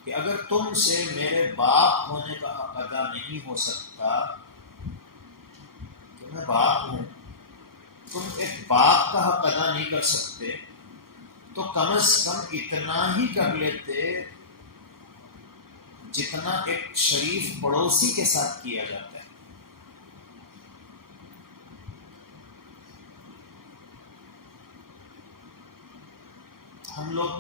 کہ اگر تم سے میرے باپ ہونے کا حق ادا نہیں ہو سکتا تو میں باپ ہوں، تم ایک باپ کا حق ادا نہیں کر سکتے تو کم از کم اتنا ہی کر لیتے جتنا ایک شریف پڑوسی کے ساتھ کیا جاتا ہے۔ ہم لوگ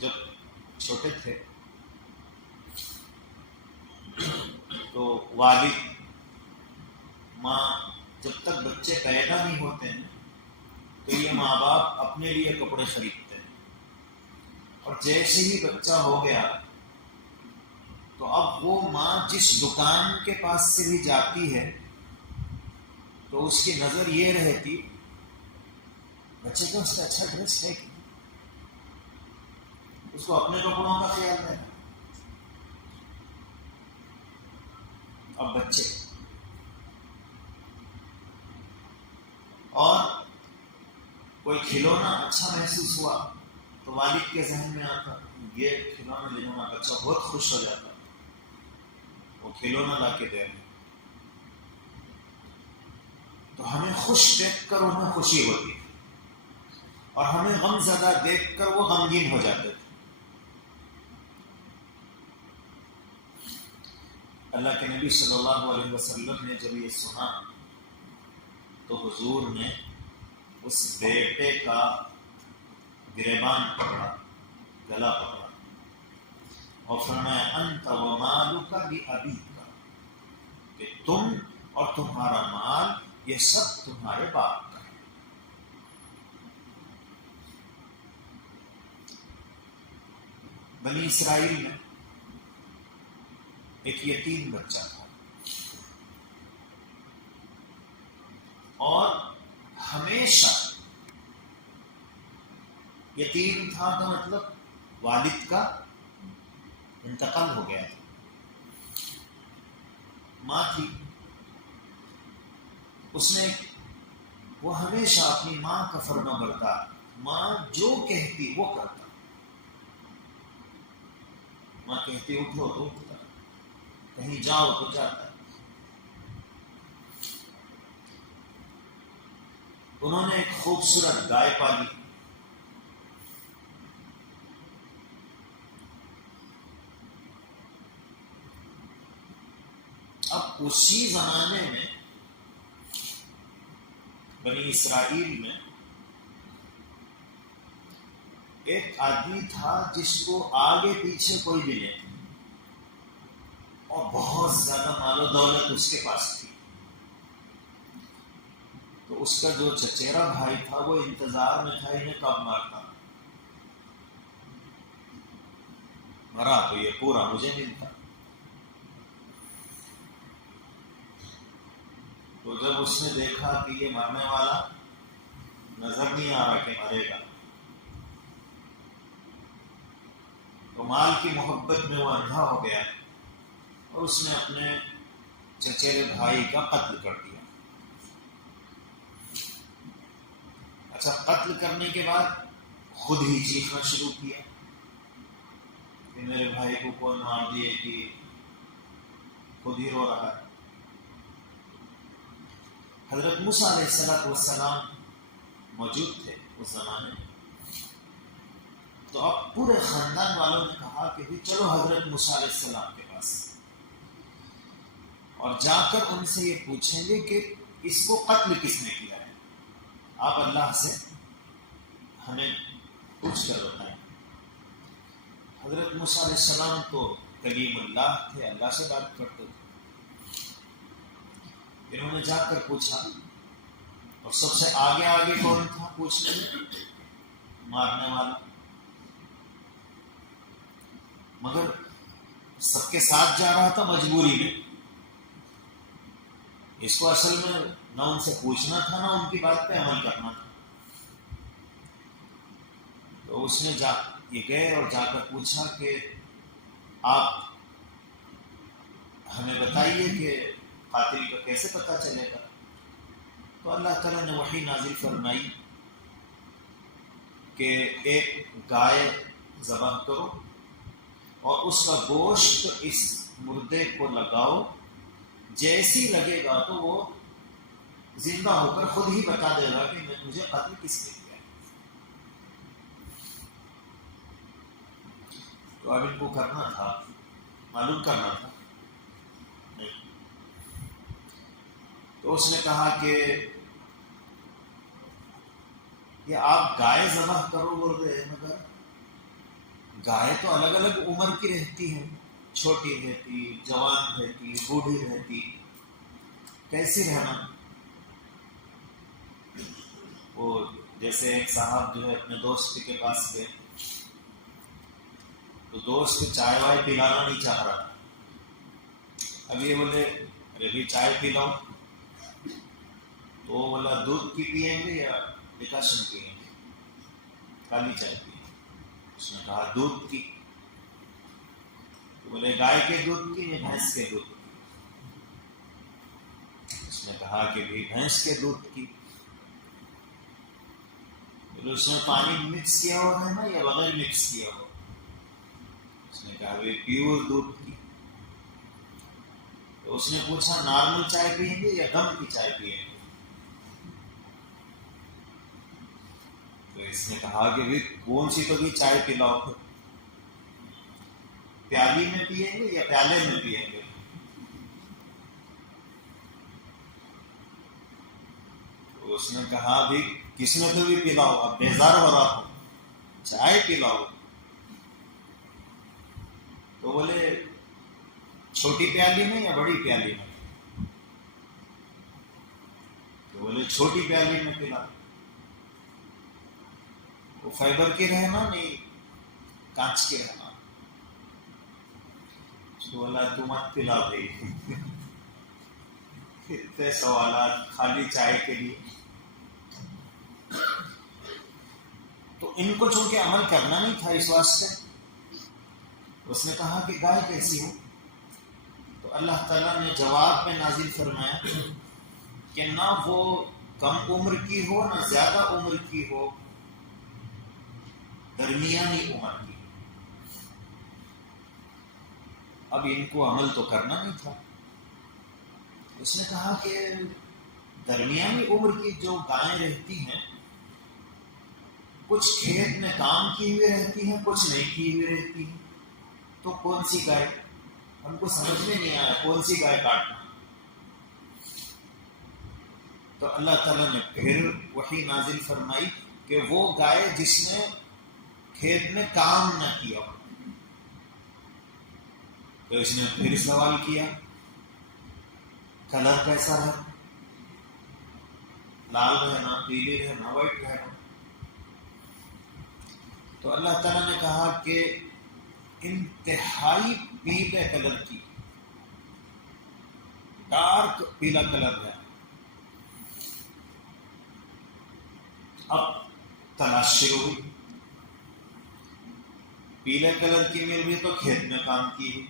جب چھوٹے تھے تو والد ماں جب تک بچے پیدا نہیں ہوتے ہیں تو یہ ماں باپ اپنے لیے کپڑے خریدتے ہیں، اور جیسے ہی بچہ ہو گیا تو اب وہ ماں جس دکان کے پاس سے بھی جاتی ہے تو اس کی نظر یہ رہتی بچے کا اس کا اچھا ڈریس ہے کہ اس کو اپنے کپڑوں کا خیال ہے۔ اب بچے اور کوئی کھلونا اچھا محسوس ہوا تو والد کے ذہن میں آتا یہ کھلونا لینا، بچہ بہت خوش ہو جاتا، وہ کھلونا لا کے دے رہے، تو ہمیں خوش دیکھ کر انہیں خوشی ہوتی اور ہمیں غم زدہ دیکھ کر وہ غمگین ہو جاتے تھے۔ اللہ کے نبی صلی اللہ علیہ وسلم نے جب یہ سنا تو حضور نے اس بیٹے کا گریبان پکڑا، گلا پکڑا اور فرمایا انت ومالک لابیک، کہ تم اور تمہارا مال یہ سب تمہارے باپ کا ہے۔ بنی اسرائیل میں ایک یتیم بچہ تھا، اور ہمیشہ یتیم تھا تو مطلب والد کا انتقال ہو گیا تھا، ماں تھی، اس نے وہ ہمیشہ اپنی ماں کا فرما بردار، ماں جو کہتی وہ کرتا، ماں کہتی اٹھو تو اٹھتا، کہیں جاؤ تو جاتا۔ انہوں نے ایک خوبصورت گائے پالی، اب اسی زمانے میں بنی اسرائیل میں ایک آدمی تھا جس کو آگے پیچھے کوئی بھی نہیں تھا، اور بہت زیادہ مال و دولت اس کے پاس تھی۔ تو اس کا جو چچیرا بھائی تھا وہ انتظار میں تھا انہیں کب مارتا، مرا تو یہ پورا مجھے ملتا۔ تو جب اس نے دیکھا کہ یہ مرنے والا نظر نہیں آ رہا کہ مرے گا، تو مال کی محبت میں وہ اندھا ہو گیا اور اس نے اپنے چچیرے بھائی کا قتل کر دیا۔ اچھا، قتل کرنے کے بعد خود ہی چیخنا شروع کیا کہ میرے بھائی کو کون مار دیے، کہ خود ہی رو رہا ہے۔ حضرت موسیٰ علیہ السلام موجود تھے اس زمانے میں، تو اب پورے خاندان والوں نے کہا کہ چلو حضرت موسیٰ علیہ السلام کے پاس اور جا کر ان سے یہ پوچھیں گے کہ اس کو قتل کس نے کیا ہے، آپ اللہ سے ہمیں پوچھ کر بتائیں۔ حضرت موسیٰ علیہ السلام تو کلیم اللہ تھے، اللہ سے بات کرتے تھے۔ انہوں نے جا کر پوچھا، اور سب سے آگے آگے کون تھا پوچھنے میں؟ مارنے والا۔ مگر سب کے ساتھ جا رہا تھا مجبوری میں، اس کو اصل میں نہ ان سے پوچھنا تھا نہ ان کی بات پہ عمل کرنا تھا۔ تو اس نے یہ گئے اور جا کر پوچھا کہ آپ ہمیں بتائیے کہ قاتل کا کیسے پتہ چلے گا؟ تو اللہ تعالیٰ نے وحی نازل فرمائی کہ ایک گائے ذبح کرو اور اس کا گوشت اس مردے کو لگاؤ، جیسی لگے گا تو وہ زندہ ہو کر خود ہی بتا دے گا کہ مجھے قتل کس نے کیا۔ تو اب ان کو کرنا تھا، معلوم کرنا تھا نہیں۔ تو اس نے کہا کہ یہ آپ گائے ذبح کرو بول رہے ہیں، مگر گائے تو الگ الگ عمر کی رہتی ہے، چھوٹی رہتی، جوان رہتی، بوڑھی رہتی، کیسی رہنا؟ وہ جیسے ایک صاحب جو ہے اپنے دوست کے پاس گئے، تو دوست چائے وائے پلانا نہیں چاہ رہا تھا۔ اب یہ بولے ارے بھی چائے پلاؤ، تو وہ بولا دودھ کی پئیں گے یا ڈکاشن پئیں گے؟ کالی چائے پئیں گے۔ اس نے کہا دودھ کی۔ تو بولے گائے کے دودھ کی یا بھینس کے دودھ کی؟ اس نے کہا کہ بھی بھینس کے دودھ کی۔ اس میں پانی مکس کیا ہوا ہے نا یا بغیر مکس کیا ہوا؟ اس نے کہا بھی پیور دودھ کی۔ تو اس نے پوچھا نارمل چائے پئیں گے یا غم کی چائے پئیں گے؟ تو اس نے کہا کہ بھی کون سی تو بھی چائے پلاؤ، پیالی میں پئیں گے یا پیالے میں پئیں گے؟ تو اس نے کہا بھی کس میں تو بھی پلاؤ، اب بیزار ہو رہا ہو، چائے پلاؤ۔ تو بولے چھوٹی پیالی میں یا بڑی پیالی میں؟ تو بولے چھوٹی پیالی میں پلاؤ۔ وہ فائبر کی رہنا نہیں کانچ کی رہنا۔ تو بولا تو مت پلا بھائی، اتنے سوالات خالی چائے کے لیے۔ تو ان کو چونکہ عمل کرنا نہیں تھا، اس واسطے اس نے کہا کہ گائے کیسی ہو؟ تو اللہ تعالیٰ نے جواب میں نازل فرمایا کہ نہ وہ کم عمر کی ہو نہ زیادہ عمر کی ہو، درمیانی عمر کی۔ اب ان کو عمل تو کرنا نہیں تھا. اس نے کہا کہ درمیانی عمر کی جو گائیں رہتی ہیں کچھ کھیت میں کام کی ہوئی رہتی ہیں, کچھ نہیں کی ہوئی رہتی ہیں, تو کون سی گائے؟ ہم کو سمجھ میں نہیں آیا کون سی گائے کاٹنا. تو اللہ تعالیٰ نے پھر وحی نازل فرمائی کہ وہ گائے جس نے کھیت میں کام نہ کیا. تو اس نے پھر سوال کیا کلر کیسا ہے؟ لال رہنا, پیلی رہنا, وائٹ رہنا؟ تو اللہ تعالیٰ نے کہا کہ انتہائی پیلے کلر کی, ڈارک پیلا کلر ہے. اب تلاش شروع ہوئی, پیلے کلر کی مل گئی تو کھیت میں کام کی ہوئی,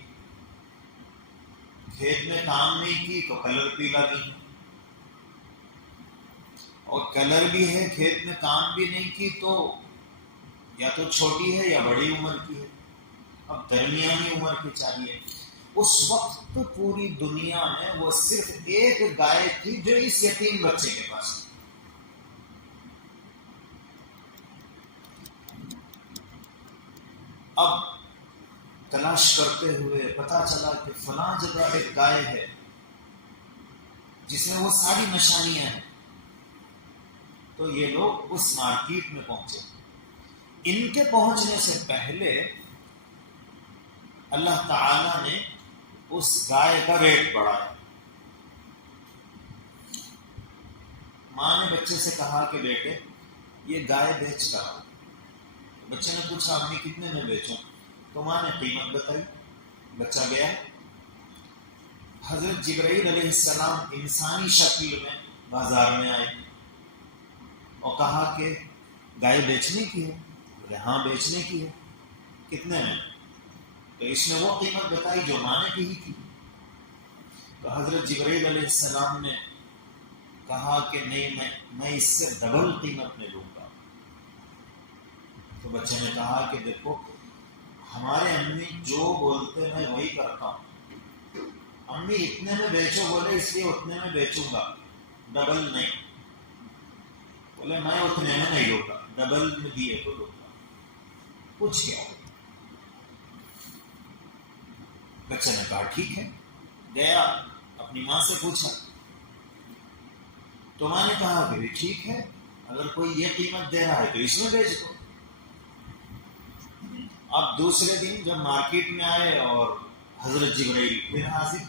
کھیت میں کام نہیں کی تو کلر پیلا نہیں, اور کلر بھی ہے کھیت میں کام بھی نہیں کی تو یا تو چھوٹی ہے یا بڑی عمر کی ہے. اب درمیانی عمر کی چاہیے. اس وقت پوری دنیا میں وہ صرف ایک گائے تھی جو اس یتیم بچے کے پاس تھی. اب تلاش کرتے ہوئے پتا چلا کہ فلاں جگہ ایک گائے ہے جس میں وہ ساری نشانیاں ہیں. تو یہ لوگ اس مارکیٹ میں پہنچے. ان کے پہنچنے سے پہلے اللہ تعالی نے اس گائے کا ریٹ بڑھایا. ماں نے بچے سے کہا کہ بیٹے یہ گائے بیچ کر آؤ. بچے نے پوچھا امی کتنے میں بیچوں؟ تو ماں نے قیمت بتائی. بچہ گیا, حضرت جبرائیل علیہ السلام انسانی شکل میں بازار میں آئے اور کہا کہ گائے بیچنے کی ہے؟ بولے ہاں بیچنے کی ہے. کتنے میں؟ تو اس نے وہ قیمت بتائی جو ماں نے کہی تھی. تو حضرت جبرائیل علیہ السلام نے کہا کہ نہیں, میں اس سے ڈبل قیمت میں لوں گا. تو بچے نے کہا کہ دیکھو ہمارے امی جو بولتے میں وہی کرتا ہوں. امی اتنے میں بیچو بولے اس لیے اتنے میں بیچوں گا, ڈبل نہیں. بولے میں اتنے میں نہیں لوں گا, ڈبل میں دیے تو لوں گا. کچھ کیا؟ بچے نے کہا ٹھیک ہے. گیا اپنی ماں سے پوچھا تو ماں نے کہا کہ ٹھیک ہے اگر کوئی یہ قیمت دے رہا ہے تو اس میں بیچ دو. اب دوسرے دن جب مارکیٹ میں آئے اور حضرت جبرائیل پھر حاضر,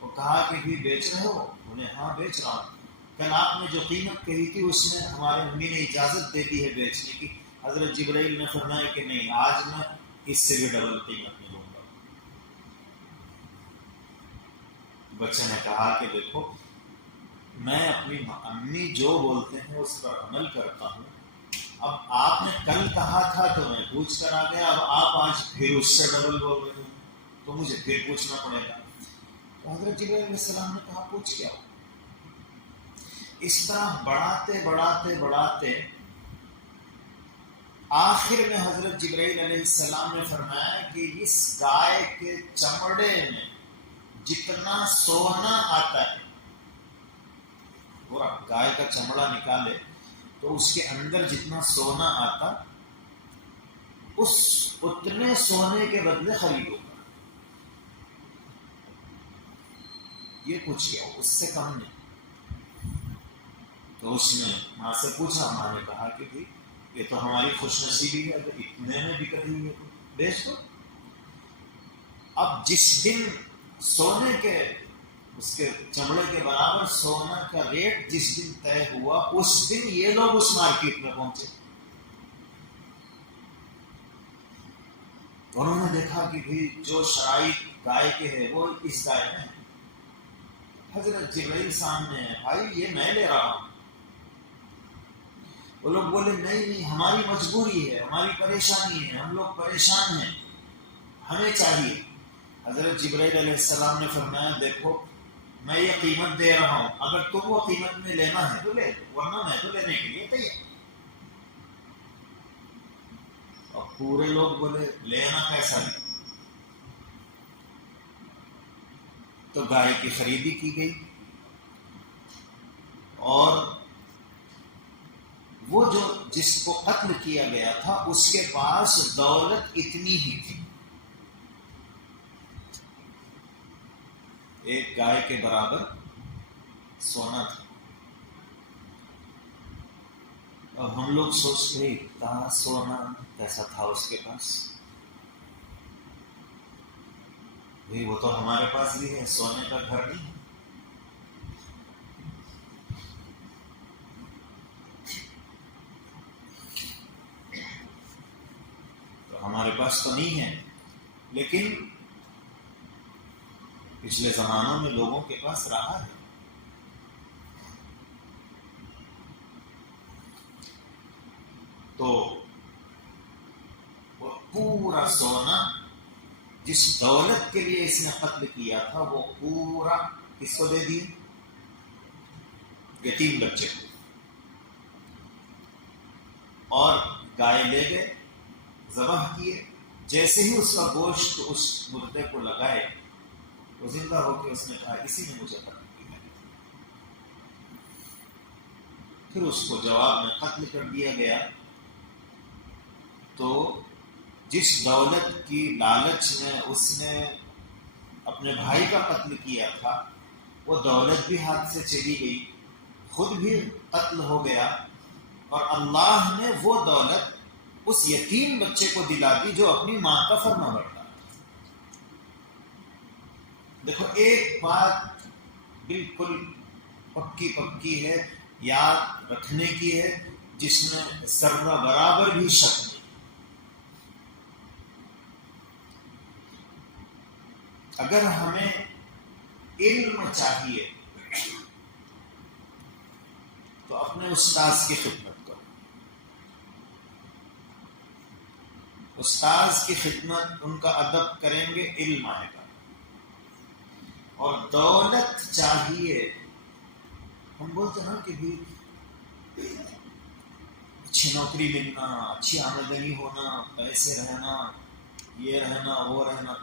وہ کہا کہ بھی بیچ رہے ہو؟ انہیں ہاں بیچ رہا ہوں. کل آپ نے جو قیمت کہی تھی اس میں ہمارے امی نے اجازت دے دی ہے بیچنے کی. حضرت جبرائیل نے فرمایا کہ نہیں, آج میں اس سے بھی ڈبل قیمت میں لوں گا. بچے نے کہا کہ دیکھو میں اپنی امی جو بولتے ہیں اس پر عمل کرتا ہوں. اب آپ نے کل کہا تھا تو میں پوچھ کر آ گیا, اب آپ آج پھر اس سے ڈبل بول رہے ہیں تو مجھے پھر پوچھنا پڑے گا. تو حضرت جبرائیل علیہ السلام نے کہا پوچھ کیا ہو. اس طرح بڑھاتے بڑھاتے بڑھاتے آخر میں حضرت جبرائیل علیہ السلام نے فرمایا کہ اس گائے کے چمڑے میں جتنا سونا آتا ہے, پورا گائے کا چمڑا نکالے تو اس کے اندر جتنا سونا آتا اس اتنے سونے کے بدلے خریدو. یہ کچھ کیا اس سے کم نہیں. تو اس نے ماں سے پوچھا, ماں نے کہا کہ بھائی یہ تو ہماری خوش نصیبی ہے, اگر اتنے میں بک رہی ہے تو بیچ دو. اب جس دن سونے کے اس کے چمڑے کے برابر سونا کا ریٹ جس دن طے ہوا اس دن یہ لوگ اس مارکیٹ میں پہنچے. انہوں نے دیکھا کہ بھی جو شرائط گائے کے ہے وہ اس گائے میں ہے. حضرت جبرائیل سامنے ہے, بھائی یہ میں لے رہا ہوں. وہ لوگ بولے نہیں ہماری مجبوری ہے, ہماری پریشانی ہے, ہم لوگ پریشان ہیں, ہمیں چاہیے. حضرت جبرائیل علیہ السلام نے فرمایا دیکھو میں یہ قیمت دے رہا ہوں, اگر تم وہ قیمت میں لینا ہے تو لے, ورنہ میں تو لینے کے لیے تیار. اور پورے لوگ بولے لینا کیسا ہے؟ تو گائے کی خریدی کی گئی، اور وہ جو جس کو قتل کیا گیا تھا اس کے پاس دولت اتنی ہی تھی، ایک گائے کے برابر سونا تھا۔ اب ہم لوگ سوچتے ہیں اتنا سونا کیسا تھا اس کے پاس؟ بھئی وہ تو ہمارے پاس بھی ہے، سونے کا گھر نہیں ہے۔ تو ہمارے پاس تو نہیں ہے، لیکن پچھلے زمانوں میں لوگوں کے پاس رہا ہے۔ تو وہ پورا سونا جس دولت کے لیے اس نے قتل کیا تھا وہ پورا کس کو دے دیا؟ یتیم بچے کو۔ اور گائے لے گئے، ذبح کیے، جیسے ہی اس کا گوشت اس مردے کو لگائے وہ زندہ ہو کے اس نے کہا اسی نے مجھے قتل کیا ہے۔ پھر اس کو جواب میں قتل کر دیا گیا۔ تو جس دولت کی لالچ میں اس نے اپنے بھائی کا قتل کیا تھا وہ دولت بھی ہاتھ سے چلی گئی، خود بھی قتل ہو گیا، اور اللہ نے وہ دولت اس یتیم بچے کو دلا دی جو اپنی ماں کا فرما بردار تھا۔ دیکھو ایک بات بالکل پکی پکی ہے، یاد رکھنے کی ہے، جس میں ذرہ برابر بھی شک نہیں۔ اگر ہمیں علم چاہیے تو اپنے استاذ کی خدمت کرو۔ استاذ کی خدمت، ان کا ادب کریں گے، علم آئے گا۔ اور دولت چاہیے، ہم بولتے ہیں کہ بھی اچھی نوکری ملنا، اچھی آمدنی ہونا، پیسے رہنا، یہ رہنا وہ رہنا،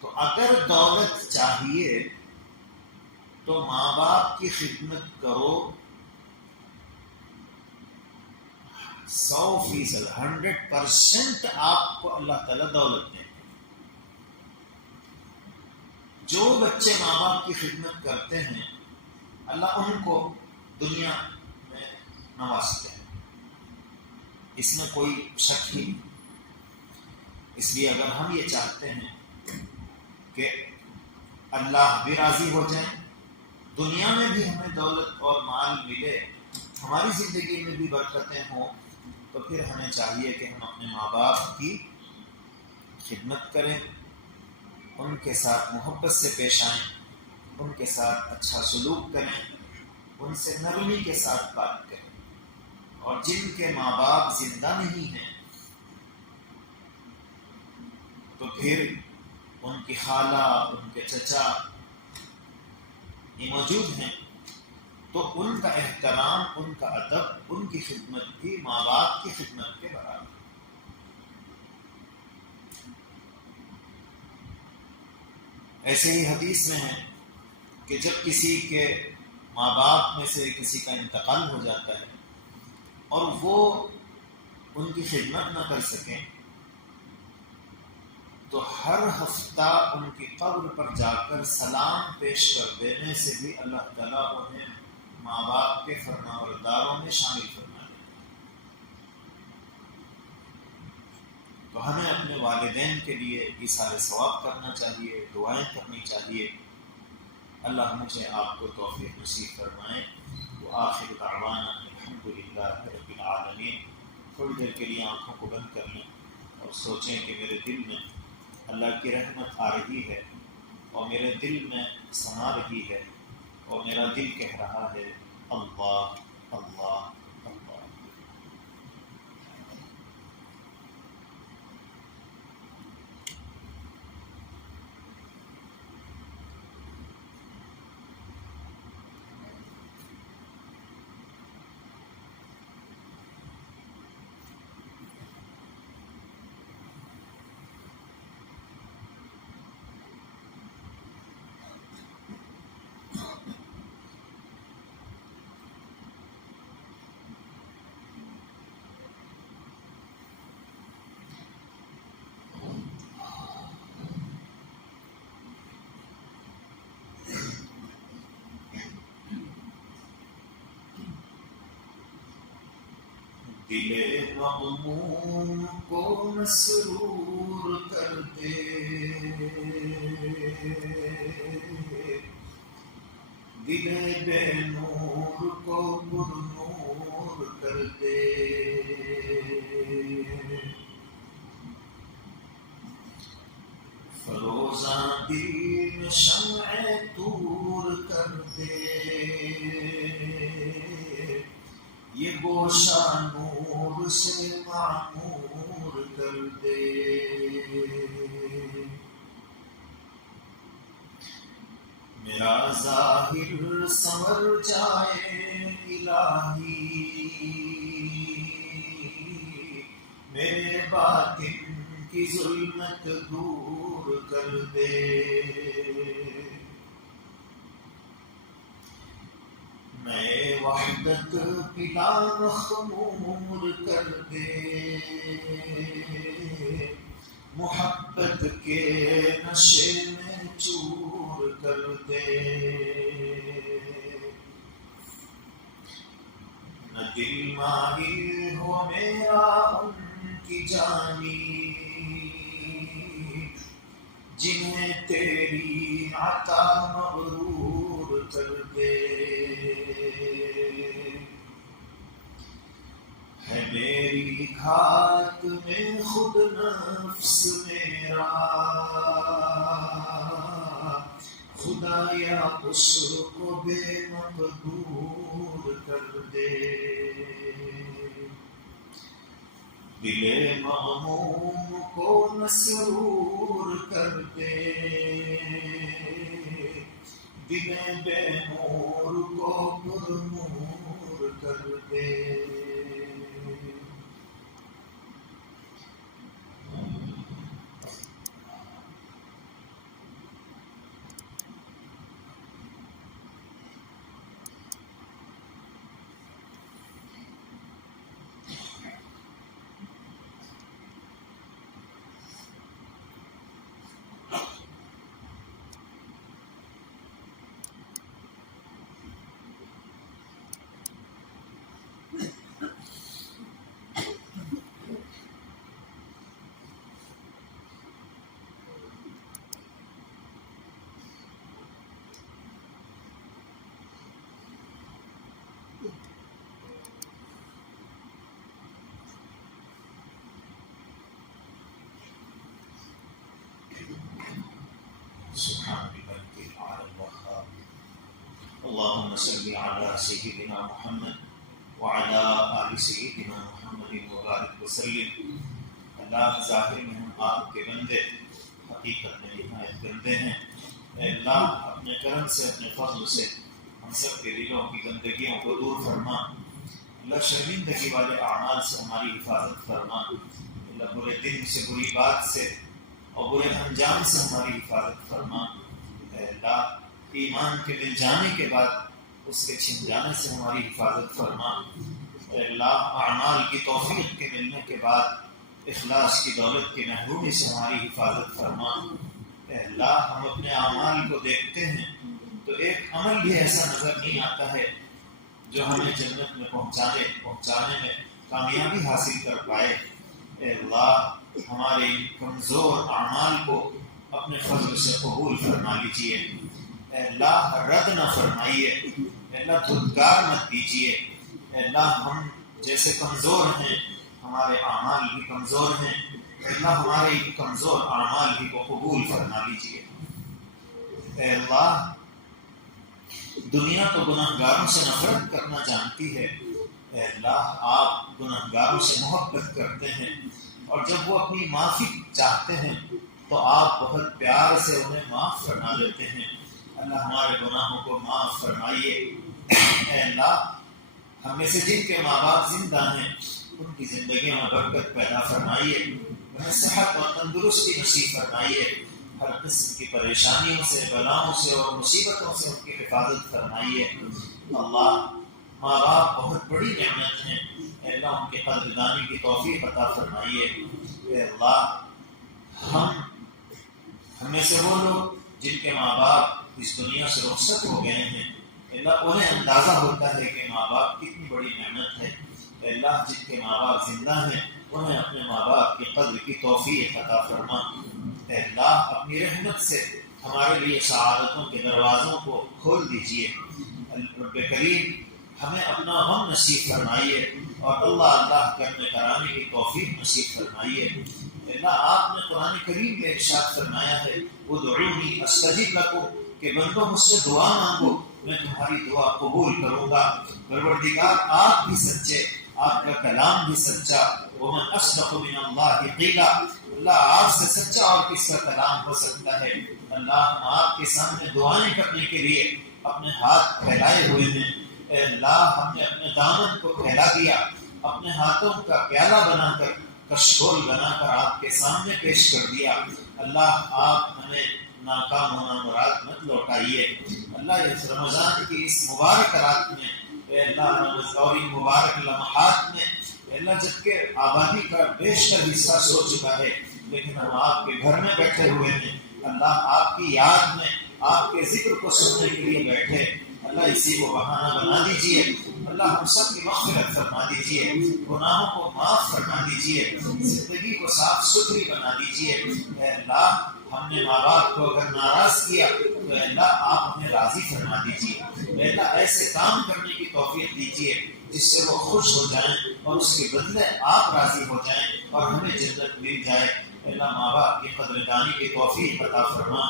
تو اگر دولت چاہیے تو ماں باپ کی خدمت کرو 100%، 100% آپ کو اللہ تعالیٰ دولت دے۔ جو بچے ماں باپ کی خدمت کرتے ہیں اللہ ان کو دنیا میں نوازتے ہیں، اس میں کوئی شک ہی نہیں۔ اس لیے اگر ہم یہ چاہتے ہیں کہ اللہ بھی راضی ہو جائیں، دنیا میں بھی ہمیں دولت اور مال ملے، ہماری زندگی میں بھی برکتیں ہوں، تو پھر ہمیں چاہیے کہ ہم اپنے ماں باپ کی خدمت کریں، ان کے ساتھ محبت سے پیش آئیں، ان کے ساتھ اچھا سلوک کریں، ان سے نرمی کے ساتھ بات کریں۔ اور جن کے ماں باپ زندہ نہیں ہیں تو پھر ان کی خالہ، ان کے چچا یہ موجود ہیں، تو ان کا احترام، ان کا ادب، ان کی خدمت بھی ماں باپ کی خدمت کے برابر۔ ایسے ہی حدیث میں ہے کہ جب کسی کے ماں باپ میں سے کسی کا انتقال ہو جاتا ہے اور وہ ان کی خدمت نہ کر سکیں تو ہر ہفتہ ان کی قبر پر جا کر سلام پیش کر دینے سے بھی اللہ تعالیٰ انہیں ماں باپ کے فرمانبرداروں میں شامل کرنا ہے۔ تو ہمیں اپنے والدین کے لیے ایثار ثواب کرنا چاہیے، دعائیں کرنی چاہیے۔ اللہ مجھے آپ کو توفیق نصیب فرمائے۔ وآخر دعوانا الحمدللہ رب العالمین۔ تھوڑی دیر کے لیے آنکھوں کو بند کر لیں اور سوچیں کہ میرے دل میں اللہ کی رحمت آ رہی ہے، اور میرے دل میں سما رہی ہے، اور میرا دل کہہ رہا ہے اللہ اللہ اللہ۔ دل مغموم کو مسرور کر دے، دل بے نور کو پر نور کر دے، فروزاں دل میں شمع طور کر دے، یہ گوشہ نور سے معمور کر دے، میرا ظاہر سنور جائے الہی، میرے باطن کی ظلمت دور کر دے، میں وحدت پلا مخمور کر دے، محبت کے نشے میں چور کر دے، نہ دل مائل ہو میرا ان کی جانب، جنہیں تیری عطا مغرور کر دے، ہے میری گھات میں خود نفس میرا، خدایا اس کو بے مقدور کر دے، دل مغموم کو مسرور کر دے، دل بے نور کو پر نور کر دے، سبحان الملك الأعلى الوهاب. اللهم صل على سيدنا محمد وعلى آل سيدنا محمد وبارك وسلم. اللہ ظاہر میں ہم آپ کے بندے، حقیقت میں نہایت گندے ہیں، اے اللہ اپنے کرم سے، اپنے فضل سے ہم سب کے دلوں کی گندگیوں کو دور فرما، اللہ شرمندگی والے اعمال سے ہماری حفاظت فرما، اللہ برے دن سے، بری بات سے اور برے انجام سے ہماری حفاظت فرما، اے اللہ ایمان کے مل جانے کے بعد اس کے چھن جانے سے ہماری حفاظت فرما، اے اللہ اعمال کی توفیق کے ملنے کے بعد اخلاص کی دولت کی محرومی سے ہماری حفاظت فرما، اے اللہ ہم اپنے اعمال کو دیکھتے ہیں تو ایک عمل بھی ایسا نظر نہیں آتا ہے جو ہمیں جنت میں پہنچانے میں کامیابی حاصل کر پائے، اے اللہ ہمارے کمزور اعمال کو اپنے فضل سے قبول فرما لیجیے، اے اللہ رد نہ فرمائیے، اے اللہ دھتکار مت دیجیے، اے اللہ ہم جیسے کمزور ہیں ہمارے اعمال بھی کمزور ہیں، اے اللہ ہمارے کمزور اعمال بھی کو قبول فرما لیجیے، اے اللہ دنیا تو گنہگاروں سے نفرت کرنا جانتی ہے، اے اللہ آپ گنہگاروں سے محبت کرتے ہیں، اور جب وہ اپنی معافی چاہتے ہیں تو آپ بہت پیار سے انہیں معاف فرما دیتے ہیں، اللہ ہمارے گناہوں کو معاف فرمائیے، اے اللہ ہم میں سے جن کے ماں باپ زندہ ہیں ان کی زندگیوں میں برکت پیدا فرمائیے، انہیں صحت اور تندرستی نصیب فرمائیے، ہر قسم کی پریشانیوں سے، بلاؤں سے اور مصیبتوں سے ان کی حفاظت فرمائیے، اللہ ماں باپ بہت بڑی نعمت ہیں، اے اللہ ان کے قدردانی کی توفیق عطا فرمائیے، اے اللہ ہم میں سے وہ لوگ جن کے ماں باپ اس دنیا سے رخصت ہو گئے ہیں، اے اللہ انہیں اندازہ ہوتا ہے کہ ماں باپ کتنی بڑی نعمت ہے، اے اللہ جن کے ماں باپ زندہ ہیں انہیں اپنے ماں باپ کی قدر کی توفیق عطا فرما۔ اے اللہ اپنی رحمت سے ہمارے لیے سعادتوں کے دروازوں کو کھول دیجیے۔ رب کریم ہمیں اپنا غم نصیب فرمائیے اور اللہ اللہ کرنے کرانے کی توفیق نصیب فرمائیے۔ اللہ آپ نے قرآن کریم میں ارشاد فرمایا ہے ادعونی استجب لکم کہ بندوں مجھ سے دعا مانگو میں تمہاری دعا قبول کروں گا۔ پروردگار آپ بھی سچے، آپ کا کلام بھی سچا، ومن اصدق من اللہ قیلا، اللہ آپ سے سچا اور کس کا کلام ہو سکتا ہے۔ اللہ ہم آپ کے سامنے دعائیں کرنے کے لیے اپنے ہاتھ پھیلائے ہوئے ہیں۔ اے اللہ ہم نے اپنے دامن کو پھیلا دیا، اپنے ہاتھوں کا پیالہ بنا کر کشکول بنا کر آپ کے سامنے پیش کر دیا۔ اللہ آپ ہمیں ناکام ہونا مراد مت لوٹائیے۔ اللہ اس رمضان کی اس مبارک رات میں اے اللہ اور ان مبارک لمحات میں اے اللہ جبکہ آبادی کا بیشتر حصہ سو چکا ہے لیکن ہم آپ کے گھر میں بیٹھے ہوئے ہیں، اللہ آپ کی یاد میں آپ کے ذکر کو سننے کے لیے بیٹھے، اللہ اسی کو بہانہ بنا دیجیے۔ اللہ ہم سب کی مغفرت فرما دیجیے، گناہوں کو معاف فرما دیجیے، زندگی کو صاف ستھری بنا دیجیے۔ اے اللہ ہم نے ماں باپ کو اگر ناراض کیا تو اے اللہ آپ ہمیں راضی فرما دیجیے۔ اے اللہ ایسے کام کرنے کی توفیق دیجیے جس سے وہ خوش ہو جائیں اور اس کے بدلے آپ راضی ہو جائیں اور ہمیں جنت مل جائے۔ اے اللہ ماں باپ کی قدردانی کی توفیق عطا فرما۔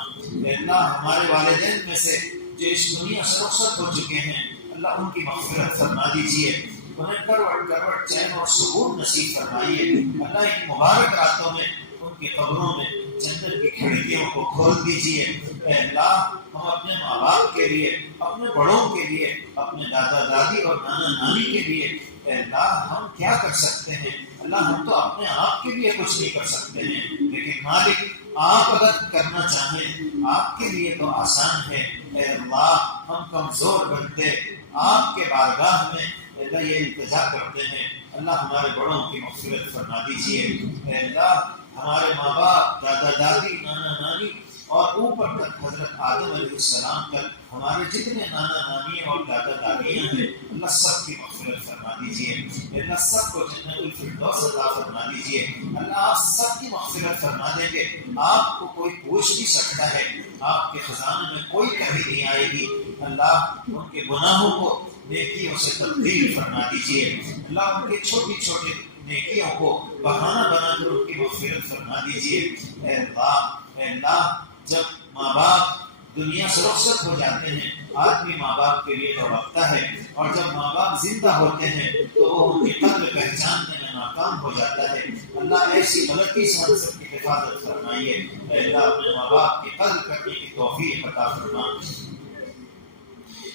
اے اللہ ہمارے والدین میں سے جو اس دنیا سے رخصت ہو چکے ہیں اللہ ان کی مغفرت فرما دیجیے، انہیں کروٹ کروٹ چین اور سکون نصیب فرمائیے۔ اللہ ان مبارک راتوں میں ان کی قبروں میں جنت کی کھڑکیوں کو کھول دیجیے۔ اے اللہ ہم اپنے ماں باپ کے لیے، اپنے بڑوں کے لیے، اپنے دادا دادی اور نانا نانی کے لیے اے اللہ ہم کیا کر سکتے ہیں؟ اللہ ہم تو اپنے آپ کے لیے کچھ نہیں کر سکتے ہیں لیکن مالک آپ اگر کرنا چاہیں آپ کے لیے تو آسان ہے۔ اے اللہ ہم کمزور بنتے آپ کے بارگاہ میں اللہ یہ التجا کرتے ہیں، اللہ ہمارے بڑوں کی مغفرت فرما دیجیے۔ اے اللہ ہمارے ماں باپ، دادا دادی، نانا نانی اور اوپر تک حضرت آدم علیہ السلام تک ہمارے جتنے نانا نانی اور دادا دادیاں ہیں اللہ سب کی مغفرت فرما دیجیے۔ اللہ سب کو جنت الفردوس عطا فرما دیجیے۔ اللہ آپ سب کی مغفرت فرما دیں گے، آپ کو کوئی پوچھ نہیں سکتا ہے، آپ کے خزانے میں کوئی کمی نہیں آئے گی۔ اللہ ان کے گناہوں کو نیکیوں سے تبدیل فرما دیجیے۔ اللہ ان کے چھوٹی چھوٹی نیکیوں کو بہانہ بنا کر ان کی مغفرت فرما دیجیے۔ اے اللہ جب ماں باپ دنیا سے رخصت ہو جاتے ہیں آدمی ماں باپ کے لیے تڑپتا ہے اور جب ماں باپ زندہ ہوتے ہیں تو وہ ان کی قدر پہچاننے میں ناکام ہو جاتا ہے۔ اللہ ایسی غلطی سے ہم سب کی حفاظت فرمائیے۔ اے اللہ اپنے ماں باپ کی قدر کرنے کی توفیق عطا فرما۔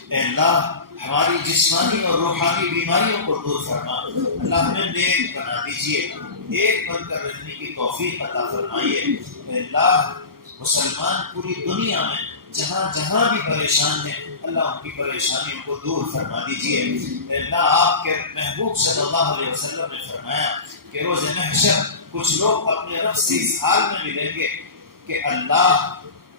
اے اللہ ہماری جسمانی اور روحانی بیماریوں کو دور فرما۔ اللہ ہمیں نیک بنا دیجیے، نیک بن کر رہنے کی توفیق عطا فرمائیے۔ اے اللہ مسلمان پوری دنیا میں جہاں جہاں بھی پریشان ہیں اللہ ان کی پریشانیوں کو دور فرما دیجیے۔ اے اللہ آپ کے محبوب صلی اللہ علیہ وسلم نے فرمایا کہ روز محشر کچھ لوگ اپنے رب سے اس حال میں ملیں گے کہ اللہ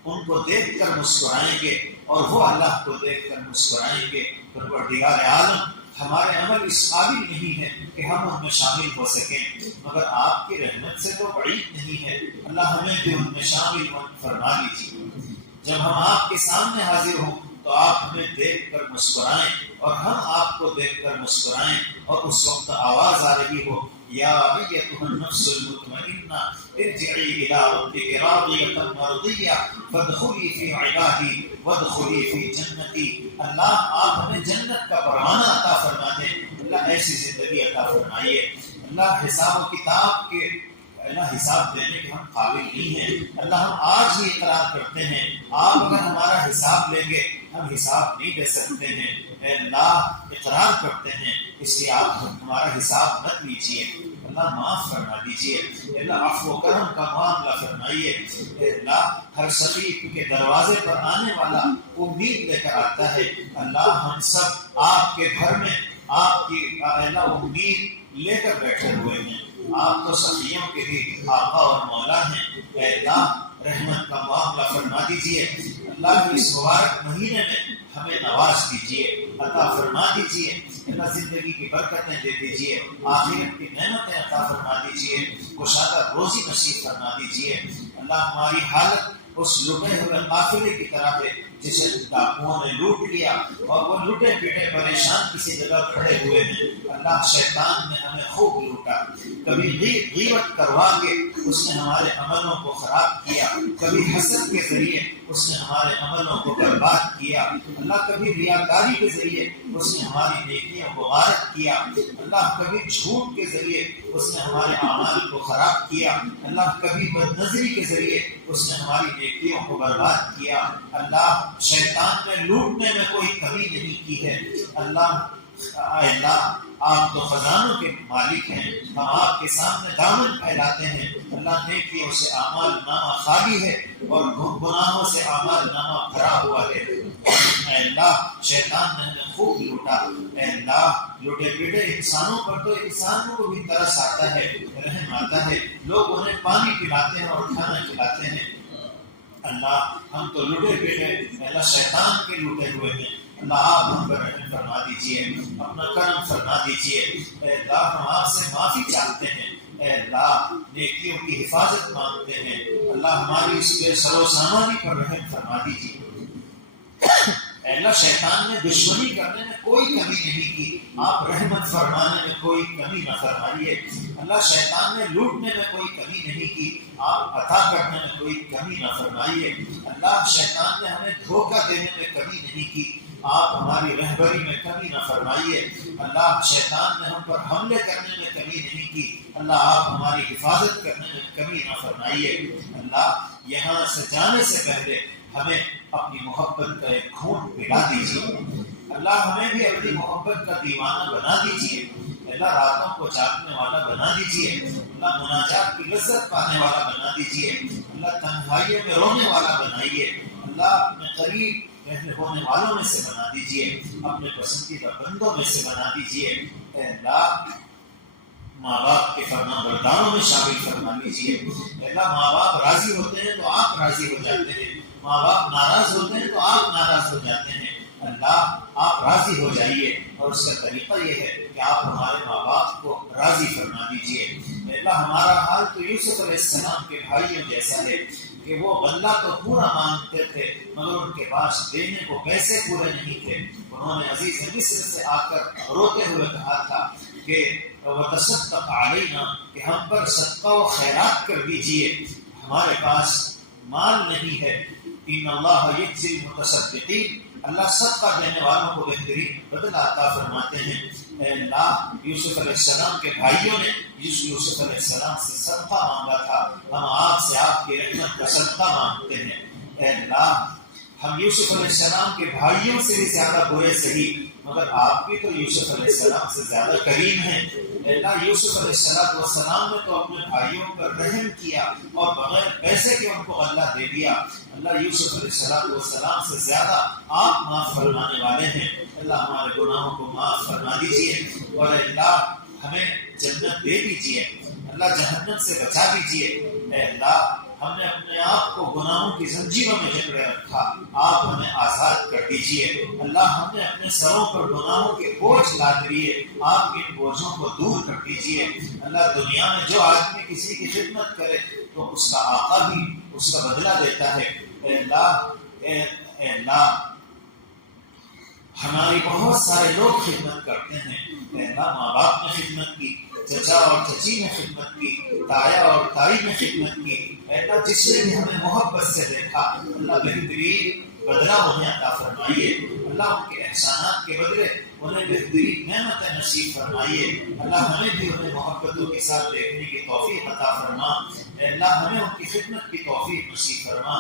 ان کو دیکھ کر مسکرائیں گے اور وہ اللہ کو دیکھ کر مسکرائیں گے۔ پروردگار عالم ہمارے عمل اس قابل نہیں ہے کہ ہم ان میں شامل ہو سکیں مگر آپ کی رحمت سے تو بعید نہیں ہے، اللہ ہمیں بھی ان میں شامل فرما دیجیے۔ جب ہم آپ کے سامنے حاضر ہوں تو آپ ہمیں دیکھ کر مسکرائیں اور ہم آپ کو دیکھ کر مسکرائیں اور اس وقت آواز آ رہی ہو یا ایتھا النفس المطمئنہ ارجعی الی ربک راضیۃ مرضیہ فادخلی فی عبادی وادخلی فی جنتی۔ اللہ آپ ہمیں جنت کا پروانہ عطا فرما دیں، اللہ ایسی زندگی عطا فرمائیے۔ اللہ حساب و کتاب کے اللہ حساب دینے کے ہم قابل نہیں ہیں، اللہ ہم آج ہی اقرار کرتے ہیں آپ اگر ہمارا حساب لیں گے ہم حساب نہیں دے سکتے ہیں۔ اے اللہ اقرار کرتے ہیں اس لیے آپ ہمارا حساب مت لیجیے، اللہ معاف فرما دیجیے۔ اے اللہ عفو و کرم کا معاملہ فرمائیے۔ اے اللہ ہر سفید کے دروازے پر آنے والا امید لے کر آتا ہے، اللہ ہم سب آپ کے گھر میں آپ کی اللہ امید لے کر بیٹھے ہوئے ہیں، آپ تو صفیوں کے بھی آقا اور مولا ہیں۔ اے اللہ رحمت کا معاملہ فرما دیجیے۔ اللہ اس مبارک مہینے میں ہمیں نواز دیجیے، عطا فرما دیجیے، اللہ زندگی کی برکتیں دے دیجیے، آخرت کی نعمتیں عطا فرما دیجیے، کشادہ روزی نصیب فرما دیجیے۔ اللہ ہماری حالت اس لٹے ہوئے قافلے کی طرح ہے جسے ڈاکوؤں نے لوٹ لیا اور وہ لٹے پیٹے پریشان کسی جگہ کھڑے ہوئے ہیں۔ اللہ شیطان نے ہمیں خوب لوٹا، کبھی غیبت کروا کے اس نے ہمارے عملوں کو خراب کیا، کبھی حسد کے ذریعے اس نے ہمارے عملوں کو برباد کیا، اللہ کبھی ریاکاری کے ذریعے اس نے ہماری نیکیوں کو غارت کیا، اللہ کبھی جھوٹ کے ذریعے اس نے ہمارے اعمال کو خراب کیا، اللہ کبھی بد نظری کے ذریعے اس نے ہماری نیکیوں کو برباد کیا۔ اللہ شیطان نے لوٹنے میں کوئی کمی نہیں کی ہے۔ اللہ آپ تو خزانوں کے مالک ہیں، ہم آپ کے سامنے دامن پھیلاتے ہیں۔ اللہ نیکیوں سے اعمال نامہ خالی ہے اور گناہوں سے اعمال نامہ بھرا ہوا ہے۔ اے اللہ شیطان نے ہمیں خوب لوٹا۔ اے اللہ لوٹے پیٹے انسانوں پر تو انسانوں کو بھی ترس آتا ہے، رحم آتا ہے، لوگ انہیں پانی پلاتے ہیں اور کھانا کھلاتے ہیں۔ اللہ ہم تو لوٹے پیٹے اللہ شیطان کے لوٹے ہوئے ہیں۔ اللہ آپ ہم پر رحم فرما دیجیے، اپنا کرم فرما دیجیے۔ اے اللہ ہم آپ سے معافی چاہتے ہیں، اے اللہ نیکیوں کی حفاظت مانگتے ہیں۔ اللہ ہماری اس بے سر و سامانی پر رحم فرما دیجیے۔ اے اللہ شیطان نے دشمنی کرنے میں کوئی کمی نہیں کی، آپ رحمت فرمانے میں کوئی کمی نہ فرمائیے۔ اللہ شیطان نے لوٹنے میں کوئی کمی نہیں کی، آپ عطا کرنے میں کوئی کمی نہ فرمائیے۔ اللہ شیطان نے ہمیں دھوکہ دینے میں کمی نہیں کی، آپ ہماری رہبری میں کمی نہ فرمائیے۔ اللہ شیطان نے ہم پر حملے کرنے میں کمی نہیں کی، اللہ آپ ہماری حفاظت کرنے میں کمی نہ فرمائیے۔ اللہ یہاں سے جانے سے پہلے ہمیں اپنی محبت کا ایک گھونٹ پلا دیجیے۔ اللہ ہمیں بھی اپنی محبت کا دیوانہ بنا دیجیے۔ اللہ راتوں کو جاگنے والا بنا دیجیے، اللہ مناجات کی لذت پانے والا بنا دیجیے، اللہ تنہائیوں میں رونے والا بنائیے، اللہ اپنے قریب رہنے ہونے والوں میں سے بنا دیجیے، اپنے پسندیدہ بندوں میں سے بنا دیجیے۔ اے اللہ ماں باپ کے فرما برداروں میں شامل فرما لیجیے۔ اے اللہ ماں باپ راضی ہوتے ہیں تو آپ راضی ہو جاتے ہیں، ماں باپ ناراض ہوتے ہیں تو آپ ناراض ہو جاتے ہیں۔ اللہ آپ راضی ہو جائیے، اور اس کا طریقہ یہ ہے کہ آپ ہمارے ماں باپ کو راضی فرما دیجیے۔ اللہ ہمارا حال تو یوسف علیہ السلام کے بھائیوں جیسا ہے کہ وہ غلہ تو پورا مانگتے تھے مگر ان کے پاس دینے کو پیسے پورے نہیں تھے۔ انہوں نے عزیز مصر سے آ کر روتے ہوئے کہا تھا کہ وتصدق علینا، کہ ہم پر صدقہ و خیرات کر دیجیے، ہمارے پاس مال نہیں ہے۔ ان اللہ یجزی المتصدقین، اللہ صدقہ دینے والوں کو بہترین بدلہ عطا فرماتے ہیں۔ اے اللہ یوسف علیہ السلام کے بھائیوں نے یوسف علیہ السلام سے صدقہ مانگا تھا، ہم آپ سے آپ کی رحمت کا صدقہ مانگتے ہیں۔ اے اللہ ہم یوسف علیہ السلام کے بھائیوں سے بھی زیادہ برے صحیح، مگر آپ بھی تو یوسف علیہ السلام سے زیادہ کریم ہیں۔ اے اللہ یوسف علیہ السلام نے تو اپنے بھائیوں پر رحم کیا اور بغیر پیسے کے ان کو غلہ دے دیا۔ اللہ یوسف علیہ السلام سے زیادہ آپ معاف فرمانے والے ہیں۔ اللہ ہمارے گناہوں کو معاف فرما دیجیے، اور اللہ ہمیں جنت دے دیجیے، اللہ جہنم سے بچا دیجیے۔ اے اللہ ہم نے اپنے آپ کو گناہوں کی زنجیروں میں جکڑے رکھا، آپ ہمیں آزاد کر دیجیے۔ اللہ ہم نے اپنے سروں پر گناہوں کے بوجھ لاد لیے، آپ ان بوجھوں کو دور کر دیجیے۔ اللہ دنیا میں جو آدمی کسی کی خدمت کرے تو اس کا آقا بھی اس کا بدلہ دیتا ہے۔ اے اللہ ہماری بہت سارے لوگ خدمت کرتے ہیں۔ اے اللہ ماں باپ نے خدمت کی، چچا اور چچی نے خدمت کی، تایا اور تائی نے خدمت کی۔ اے اللہ جس نے بھی ہمیں محبت سے دیکھا، اللہ بہترین بدلہ انہیں عطا فرمائیے۔ اللہ ان کے احسانات کے بدلے انہیں بہترین نعمتیں نصیب فرمائیے۔ اللہ ہمیں بھی انہیں محبتوں کے ساتھ دیکھنے کی توفیق عطا فرما۔ اے اللہ ہمیں ان کی خدمت کی توفیق نصیب فرما۔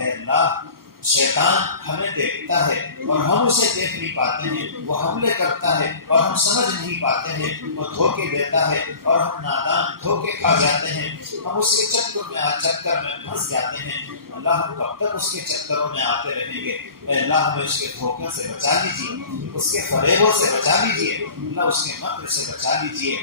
اے اللہ شیطان ہمیں دیکھتا ہے اور ہم اسے دیکھ نہیں پاتے ہیں، وہ حملے کرتا ہے اور ہم سمجھ نہیں پاتے ہیں، وہ دھوکے دیتا ہے اور ہم نادان دھوکے کھا جاتے ہیں، ہم اس کے چکر میں پھنس جاتے ہیں۔ اللہ ہم کب تک اس کے چکروں میں آتے رہیں گے؟ اے اللہ ہمیں اس کے دھوکوں سے بچا لیجیے، اس کے فریبوں سے بچا لیجیے، اللہ اس کے مکر سے بچا لیجیے۔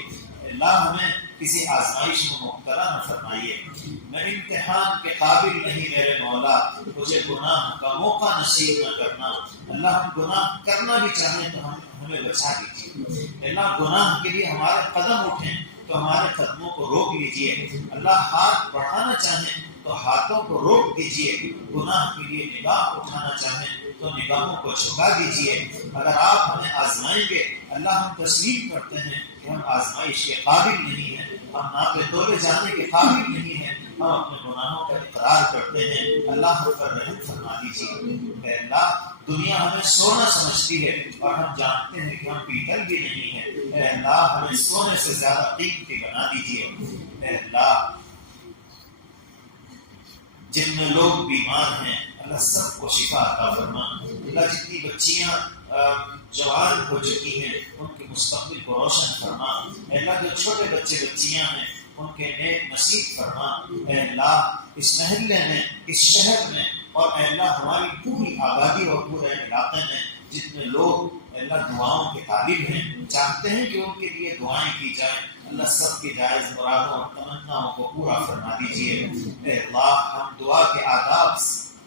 اللہ ہمیں کسی آزمائش میں مبتلا نہ فرمائیے۔ میں امتحان کے قابل نہیں میرے مولا، مجھے گناہ کا موقع نصیب نہ کرنا۔ اللہ ہم گناہ کرنا بھی چاہیں تو ہمیں بچا دیجیے۔ اللہ گناہ کے لیے ہمارے قدم اٹھیں تو ہمارے قدموں کو روک لیجیے۔ اللہ ہاتھ بڑھانا چاہیں تو ہاتھوں کو روک دیجیے۔ گناہ کے لیے نگاہ اٹھانا چاہیں تو نگاہوں کو جھکا دیجیے۔ اگر آپ ہمیں آزمائیں گے، اللہ ہم تسلیم کرتے ہیں کہ ہم آزمائش کے قابل نہیں ہیں، ہم ناپے تولے جانے کے قابل نہیں ہیں، ہم اپنے گناہوں کا اقرار کرتے ہیں۔ اللہ ہم پر رحم فرما دیجیے۔ اے اللہ، دنیا ہمیں سونا سمجھتی ہے اور ہم جانتے ہیں کہ ہم پیتل بھی نہیں ہیں۔ اے اللہ، ہمیں سونے سے زیادہ قیمتی بنا دیجیے۔ اے اللہ، جتنے لوگ بیمار ہیں اللہ سب کو شفا عطا فرما۔ اللہ جتنی بچیاں جوان ہو چکی ہیں ان کے مستقبل کو روشن فرما۔ اے اللہ، جو چھوٹے بچے بچیاں ہیں ان کے نیک نصیب فرما۔ اے اللہ، اس محلے میں، اس شہر میں، اور اے اللہ ہماری پوری آبادی اور پورے علاقے میں جتنے لوگ اے اللہ دعاؤں کے طالب ہیں، چاہتے ہیں کہ ان کے لیے دعائیں کی جائیں، اللہ سب کی جائز مرادوں اور تمناؤں کو پورا فرما دیجیے۔ اے اللہ، ہم دعا کے آداب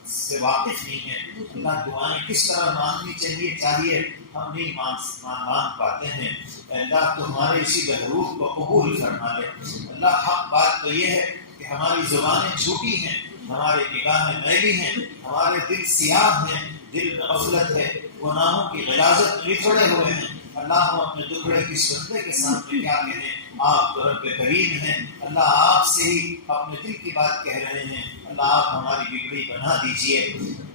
سے واقف نہیں ہیں۔ اللہ، دعائیں کس طرح مانگنی چاہیے ہم نہیں مان پاتے ہیں۔ اے اللہ، تو ہمارے اسی بحروف کو قبول فرما لے۔ اللہ، حق بات تو یہ ہے کہ ہماری زبانیں جھوٹی ہیں، ہماری نگاہیں میلی ہیں، ہمارے دل سیاہ ہیں، دل میں غفلت ہے، گناہوں کی غلاظت میں بچھڑے ہوئے ہیں۔ اللہ، ہم اپنے دکھڑے کس بندے کے سامنے کیا کہیں؟ آپ تو رب کریم ہیں۔ اللہ، آپ سے ہی اپنے دل کی بات کہہ رہے ہیں۔ اللہ، آپ ہماری بگڑی بنا دیجیے۔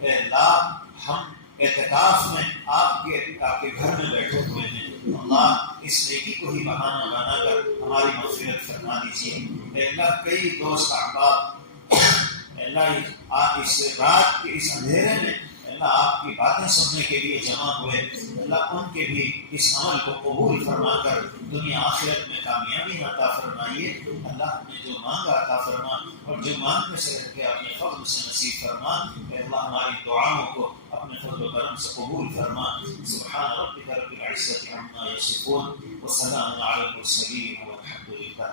اے اللہ، ہم اعتکاف میں آپ کے گھر میں بیٹھے ہوئے ہیں۔ اللہ، اس نیکی کو ہی بہانہ بنا کر ہماری مغفرت فرما دیجیے۔ اے اللہ، کئی دوست احباب اے اللہ آپ اس رات کے اس اندھیرے میں اللہ آپ کی باتیں سننے کے لیے جمع ہوئے، اللہ ان کے بھی اس عمل کو قبول فرما کر دنیا آخرت میں کامیابی عطا فرمائیے۔ اللہ نے جو مانگا عطا فرما اور جو مانگنے سے رہ کے اپنے فضل سے نصیب فرما۔ اے اللہ، ہماری دعاؤں کو اپنے فضل و کرم سے قبول فرما۔ سبحان ربک رب العزة عما یصفون وسلام علی المرسلین والحمد للہ۔